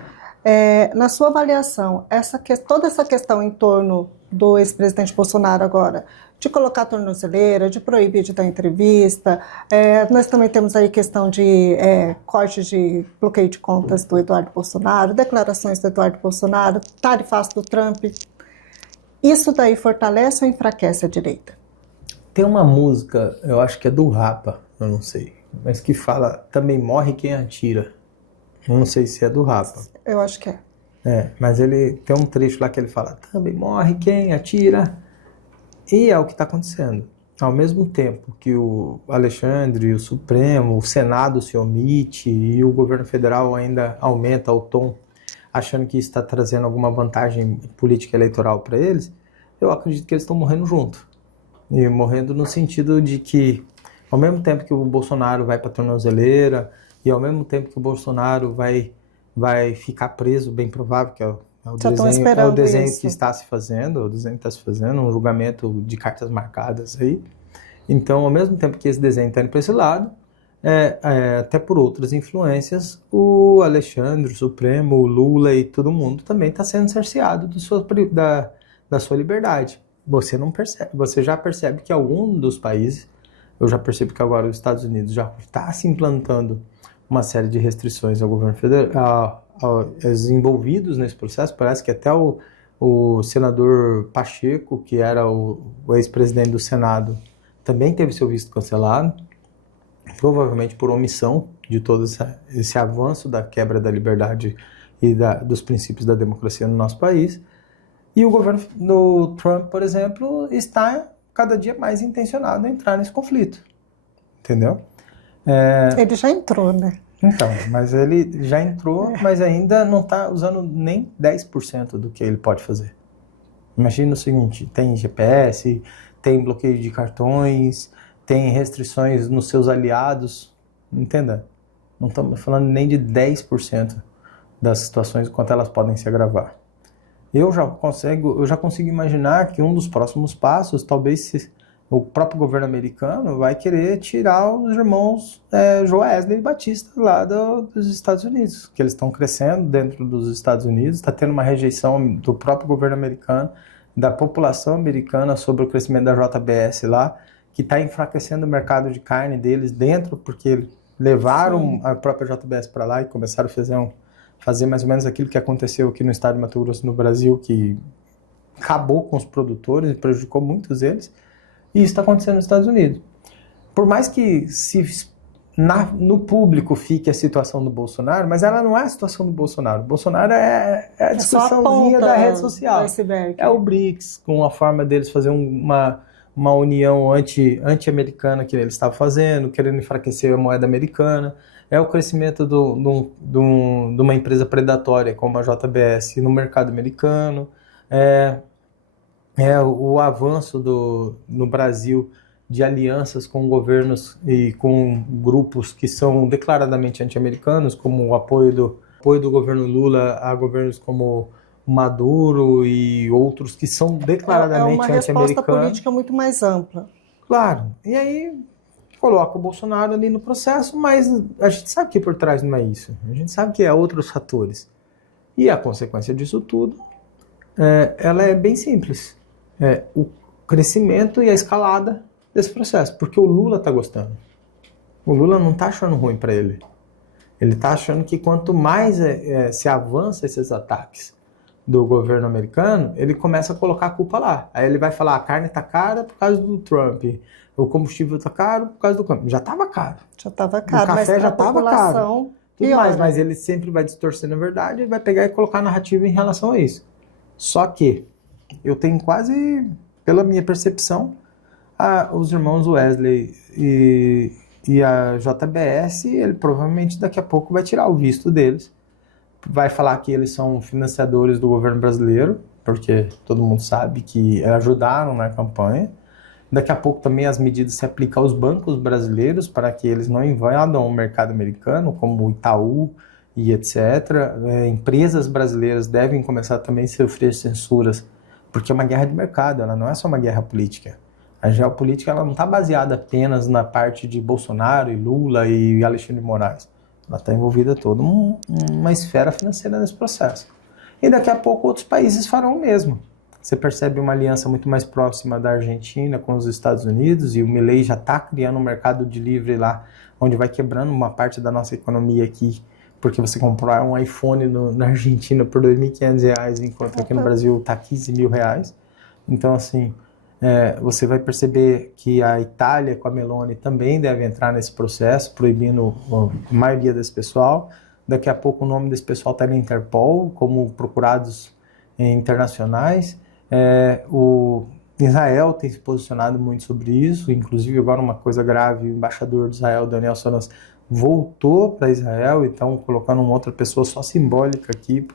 na sua avaliação, toda essa questão em torno do ex-presidente Bolsonaro agora, de colocar a tornozeleira, de proibir de dar entrevista, nós também temos aí questão de corte de bloqueio de contas do Eduardo Bolsonaro, declarações do Eduardo Bolsonaro, tarifaço do Trump. Isso daí fortalece ou enfraquece a direita? Tem uma música, eu acho que é do Rapa, eu não sei, mas que fala, também morre quem atira. Eu não sei se é do Rapa. Eu acho que é. Mas ele tem um trecho lá que ele fala, também morre quem atira. E é o que está acontecendo. Ao mesmo tempo que o Alexandre, o Supremo, o Senado se omite e o governo federal ainda aumenta o tom, achando que isso está trazendo alguma vantagem política eleitoral para eles, eu acredito que eles estão morrendo junto. E morrendo no sentido de que, ao mesmo tempo que o Bolsonaro vai para a tornozeleira, e ao mesmo tempo que o Bolsonaro vai ficar preso, bem provável, que é o desenho que está se fazendo, um julgamento de cartas marcadas aí. Então, ao mesmo tempo que esse desenho está indo para esse lado, até por outras influências, o Alexandre, o Supremo, o Lula e todo mundo também está sendo cerceado da sua liberdade. Você não percebe, você já percebe que algum dos países, eu já percebo que agora os Estados Unidos já está se implantando uma série de restrições ao governo federal, aos envolvidos nesse processo. Parece que até o senador Pacheco, que era o ex-presidente do Senado, também teve seu visto cancelado, provavelmente por omissão de todo esse avanço da quebra da liberdade e dos princípios da democracia no nosso país. E o governo do Trump, por exemplo, está cada dia mais intencionado em entrar nesse conflito. Entendeu? Ele já entrou, né? Então, mas ele já entrou, mas ainda não está usando nem 10% do que ele pode fazer. Imagina o seguinte, tem GPS, tem bloqueio de cartões, tem restrições nos seus aliados, entenda? Não estamos falando nem de 10% das situações quanto elas podem se agravar. Eu já consigo imaginar que um dos próximos passos, talvez o próprio governo americano vai querer tirar os irmãos Joesley e Batista lá dos Estados Unidos, que eles estão crescendo dentro dos Estados Unidos, está tendo uma rejeição do próprio governo americano, da população americana sobre o crescimento da JBS lá, que está enfraquecendo o mercado de carne deles dentro, porque levaram a própria JBS para lá e começaram a fazer mais ou menos aquilo que aconteceu aqui no estado de Mato Grosso, no Brasil, que acabou com os produtores e prejudicou muitos deles. E isso está acontecendo nos Estados Unidos. Por mais que no público fique a situação do Bolsonaro, mas ela não é a situação do Bolsonaro. O Bolsonaro é a discussãozinha da rede social. É o BRICS, com a forma deles fazer uma união anti-americana que eles estavam fazendo, querendo enfraquecer a moeda americana. É o crescimento de uma empresa predatória como a JBS no mercado americano. O avanço no Brasil de alianças com governos e com grupos que são declaradamente anti-americanos, como o apoio do governo Lula a governos como Maduro e outros que são declaradamente anti-americanos. É uma resposta política muito mais ampla. Claro, e aí coloca o Bolsonaro ali no processo, mas a gente sabe que por trás não é isso. A gente sabe que é outros fatores. E a consequência disso tudo, ela é bem simples. O crescimento e a escalada desse processo, porque o Lula está gostando. O Lula não está achando ruim para ele. Ele está achando que quanto mais se avança esses ataques do governo americano, ele começa a colocar a culpa lá. Aí ele vai falar, a carne está cara por causa do Trump, o combustível está caro por causa do Trump. Já estava caro. Já estava caro, o café já estava caro. Tudo mais, mas ele sempre vai distorcendo a verdade e vai pegar e colocar a narrativa em relação a isso. Só que eu tenho quase, pela minha percepção, os irmãos Wesley e a JBS, ele provavelmente daqui a pouco vai tirar o visto deles. Vai falar que eles são financiadores do governo brasileiro, porque todo mundo sabe que ajudaram na campanha. Daqui a pouco também as medidas se aplicam aos bancos brasileiros para que eles não invadam o mercado americano, como o Itaú e etc. Empresas brasileiras devem começar também a sofrer censuras, porque é uma guerra de mercado, ela não é só uma guerra política. A geopolítica ela não está baseada apenas na parte de Bolsonaro e Lula e Alexandre de Moraes. Ela está envolvida toda uma esfera financeira nesse processo. E daqui a pouco outros países farão o mesmo. Você percebe uma aliança muito mais próxima da Argentina com os Estados Unidos, e o Milei já está criando um mercado de livre lá, onde vai quebrando uma parte da nossa economia aqui, porque você comprar um iPhone na Argentina por R$ 2.500, enquanto aqui no Brasil está R$ 15.000. Então, assim, você vai perceber que a Itália com a Meloni também deve entrar nesse processo, proibindo a maioria desse pessoal. Daqui a pouco o nome desse pessoal está na Interpol, como procurados internacionais. O Israel tem se posicionado muito sobre isso, inclusive agora uma coisa grave, o embaixador de Israel, Daniel Sonas, voltou para Israel, então colocando uma outra pessoa só simbólica aqui,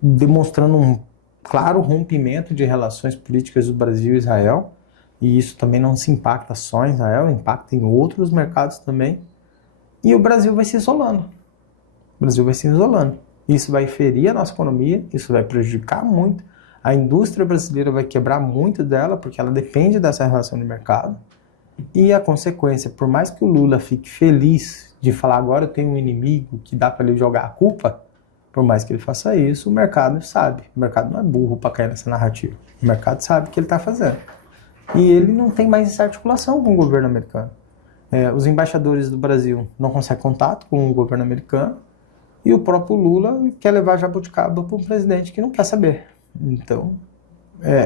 demonstrando um claro rompimento de relações políticas do Brasil e Israel, e isso também não se impacta só em Israel, impacta em outros mercados também, e o Brasil vai se isolando. O Brasil vai se isolando. Isso vai ferir a nossa economia, isso vai prejudicar muito. A indústria brasileira vai quebrar muito dela, porque ela depende dessa relação de mercado. E a consequência, por mais que o Lula fique feliz de falar agora eu tenho um inimigo que dá para ele jogar a culpa, por mais que ele faça isso, o mercado sabe. O mercado não é burro para cair nessa narrativa. O mercado sabe o que ele está fazendo. E ele não tem mais essa articulação com o governo americano. Os embaixadores do Brasil não conseguem contato com o governo americano e o próprio Lula quer levar jabuticaba para um presidente que não quer saber. Então,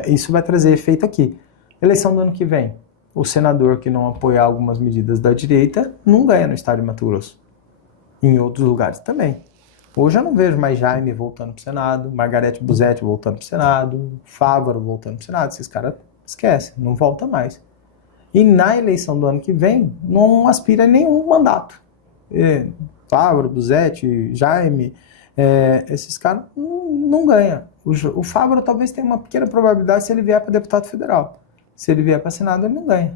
isso vai trazer efeito aqui. Eleição do ano que vem. O senador que não apoiar algumas medidas da direita não ganha no estado de Mato Grosso. Em outros lugares também. Hoje eu não vejo mais Jaime voltando para o Senado, Margarete Busetti voltando para o Senado, Fávaro voltando para o Senado. Esses caras esquecem, não volta mais. E na eleição do ano que vem, não aspira a nenhum mandato. Fávaro, Busetti, Jaime, esses caras não ganham. O Fávaro talvez tenha uma pequena probabilidade se ele vier para deputado federal. Se ele vier para Senado, ele não ganha.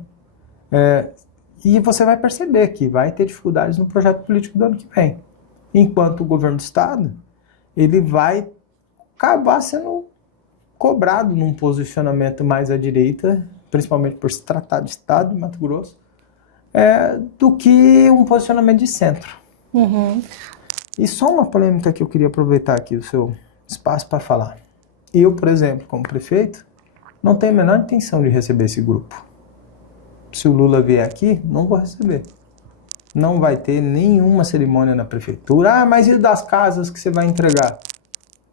E você vai perceber que vai ter dificuldades no projeto político do ano que vem. Enquanto o governo do Estado, ele vai acabar sendo cobrado num posicionamento mais à direita, principalmente por se tratar de Estado de Mato Grosso, do que um posicionamento de centro. Uhum. E só uma polêmica que eu queria aproveitar aqui o seu espaço para falar. Eu, por exemplo, como prefeito, não tenho a menor intenção de receber esse grupo. Se o Lula vier aqui, não vou receber. Não vai ter nenhuma cerimônia na prefeitura. Mas e das casas que você vai entregar?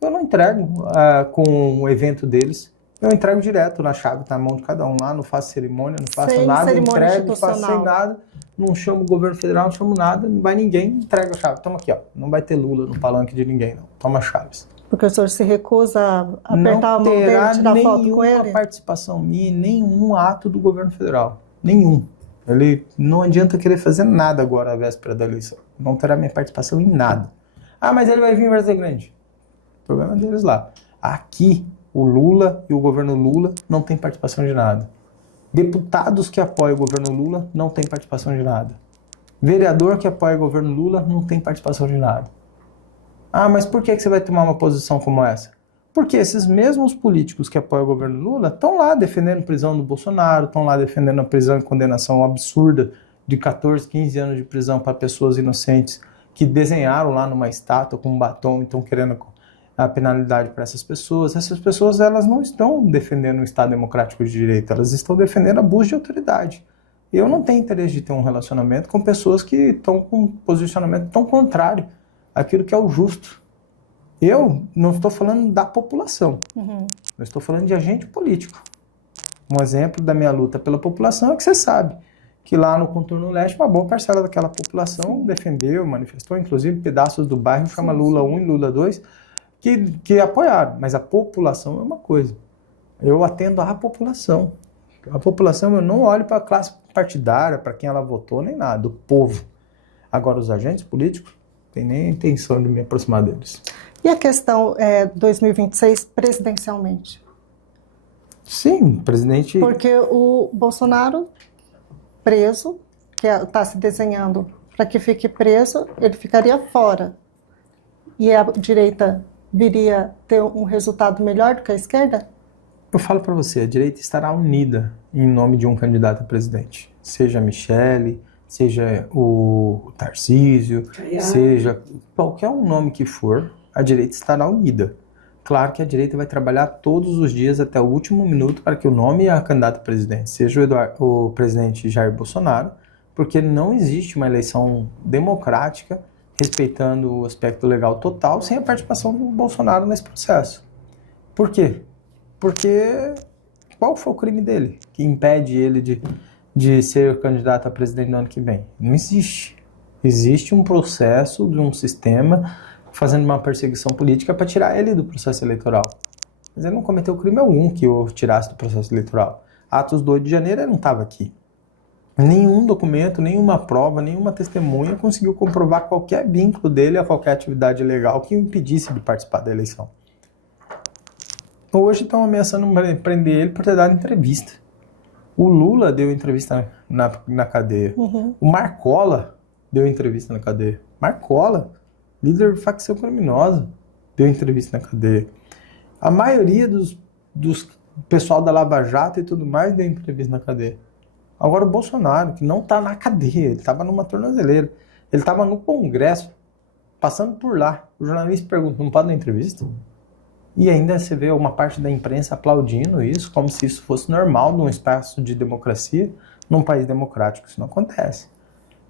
Eu não entrego com o evento deles. Eu entrego direto na chave, tá na mão de cada um lá. Não faço cerimônia, não faço Sem nada. cerimônia Entrego, não faço sem institucional. nada. Não chamo o governo federal, não chamo nada. Não vai ninguém, entrega a chave. Toma aqui, ó. Não vai ter Lula no palanque de ninguém, não. Toma as chaves. Porque o senhor se recusa a apertar a mão dele, tirar foto com ele? Nenhuma participação minha, nenhum ato do governo federal. Nenhum. Ele não adianta querer fazer nada agora à véspera da eleição. Não terá minha participação em nada. Mas ele vai vir em Vargas Grande. O problema deles lá. Aqui, o Lula e o governo Lula não tem participação de nada. Deputados que apoiam o governo Lula não tem participação de nada. Vereador que apoia o governo Lula não tem participação de nada. Mas por que você vai tomar uma posição como essa? Porque esses mesmos políticos que apoiam o governo Lula estão lá defendendo prisão do Bolsonaro, estão lá defendendo a prisão e condenação absurda de 14, 15 anos de prisão para pessoas inocentes que desenharam lá numa estátua com um batom e estão querendo a penalidade para essas pessoas. Essas pessoas elas não estão defendendo o Estado Democrático de Direito, elas estão defendendo abuso de autoridade. Eu não tenho interesse de ter um relacionamento com pessoas que estão com um posicionamento tão contrário àquilo que é o justo. Eu não estou falando da população, eu estou falando de agente político. Um exemplo da minha luta pela população é que você sabe que lá no Contorno Leste uma boa parcela daquela população defendeu, manifestou, inclusive pedaços do bairro chama Lula 1 e Lula 2, que apoiaram, mas a população é uma coisa. Eu atendo à população. A população, eu não olho para a classe partidária, para quem ela votou, nem nada, o povo. Agora, os agentes políticos, não tem nem a intenção de me aproximar deles. E a questão 2026 presidencialmente? Sim, presidente... Porque o Bolsonaro preso, que está se desenhando para que fique preso, ele ficaria fora. E a direita viria ter um resultado melhor do que a esquerda? Eu falo para você, a direita estará unida em nome de um candidato a presidente. Seja a Michele, seja o Tarcísio, seja qualquer um nome que for, a direita estará unida. Claro que a direita vai trabalhar todos os dias até o último minuto para que o nome a candidato a presidente seja o presidente Jair Bolsonaro, porque não existe uma eleição democrática respeitando o aspecto legal total sem a participação do Bolsonaro nesse processo. Por quê? Porque qual foi o crime dele que impede ele de ser candidato a presidente no ano que vem? Não existe. Existe um processo de um sistema fazendo uma perseguição política para tirar ele do processo eleitoral. Mas ele não cometeu crime algum que o tirasse do processo eleitoral. Atos do 8 de janeiro ele não estava aqui. Nenhum documento, nenhuma prova, nenhuma testemunha conseguiu comprovar qualquer vínculo dele a qualquer atividade ilegal que o impedisse de participar da eleição. Hoje estão ameaçando prender ele por ter dado entrevista. O Lula deu entrevista na cadeia. O Marcola deu entrevista na cadeia. Marcola, líder de facção criminosa, deu entrevista na cadeia. A maioria dos pessoal da Lava Jato e tudo mais deu entrevista na cadeia. Agora o Bolsonaro, que não está na cadeia, ele estava numa tornozeleira, ele estava no Congresso, passando por lá. O jornalista pergunta, não pode dar entrevista? E ainda você vê uma parte da imprensa aplaudindo isso, como se isso fosse normal num espaço de democracia, num país democrático. Isso não acontece.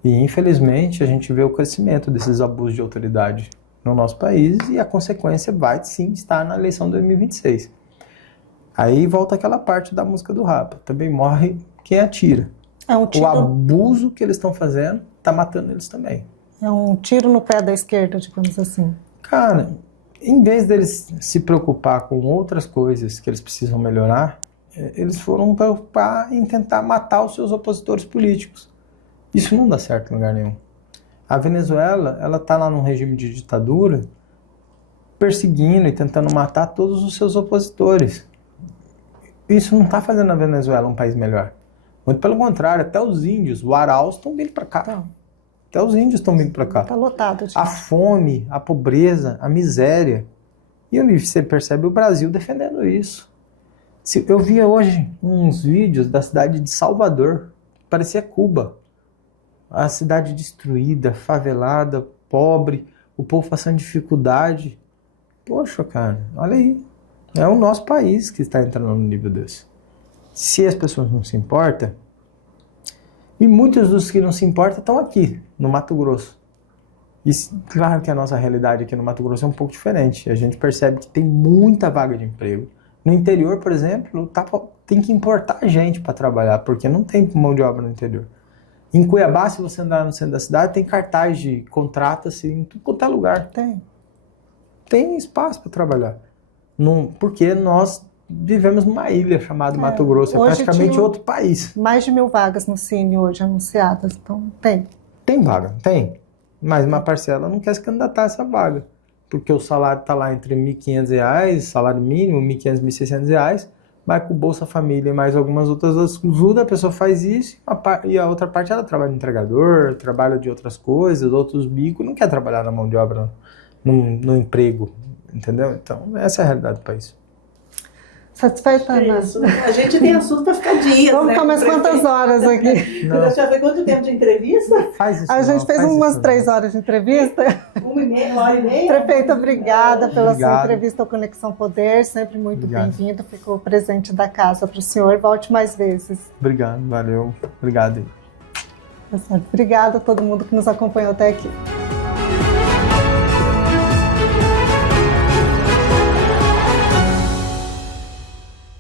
E, infelizmente, a gente vê o crescimento desses abusos de autoridade no nosso país e a consequência vai, sim, estar na eleição de 2026. Aí volta aquela parte da música do Rapa. Também morre quem atira. É um O tiro, abuso que eles estão fazendo está matando eles também. é um tiro no pé da esquerda, digamos assim. Cara, em vez deles se preocupar com outras coisas que eles precisam melhorar, eles foram preocupar em tentar matar os seus opositores políticos. Isso não dá certo em lugar nenhum. A Venezuela, ela está lá num regime de ditadura, perseguindo e tentando matar todos os seus opositores. Isso não está fazendo a Venezuela um país melhor. Muito pelo contrário, até os índios, o Arauz, estão vindo para cá. Até os índios estão vindo para cá. Está lotado de A fome, a pobreza, a miséria. E você percebe o Brasil defendendo isso. Eu via hoje uns vídeos da cidade de Salvador, parecia Cuba. A cidade destruída, favelada, pobre, o povo passando dificuldade. Poxa, cara, olha aí. É o nosso país que está entrando no nível desse. Se as pessoas não se importam, e muitos dos que não se importam estão aqui, no Mato Grosso. E claro que a nossa realidade aqui no Mato Grosso é um pouco diferente. A gente percebe que tem muita vaga de emprego. No interior, por exemplo, tem que importar gente para trabalhar, porque não tem mão de obra no interior. Em Cuiabá, se você andar no centro da cidade, tem cartaz de contrato assim, em tudo quanto é lugar. Tem espaço para trabalhar. Porque nós vivemos numa ilha chamada Mato Grosso, é praticamente outro país. Mais de 1.000 vagas no Cine hoje anunciadas, então tem. Tem vaga, tem. Mas uma parcela não quer se candidatar a essa vaga. Porque o salário está lá entre R$ 1.500, salário mínimo, R$ 1.500, R$ 1.600, vai com o Bolsa Família e mais algumas outras ajudas, a pessoa faz isso e a outra parte ela trabalha de entregador, trabalha de outras coisas, outros bicos, não quer trabalhar na mão de obra, no emprego, entendeu? Então, essa é a realidade do país. Satisfeita, Ana? A gente tem assunto para ficar dias. Vamos né, ficar mais quantas horas aqui? Já foi quanto tempo de entrevista? Faz isso. A gente fez umas 3 horas de entrevista. 1 hora e meia? Prefeito, obrigada pela sua entrevista ao Conexão Poder, sempre muito bem-vindo. Ficou presente da casa para o senhor. Volte mais vezes. Obrigado, valeu. Obrigado. Tá certo. Obrigada a todo mundo que nos acompanhou até aqui.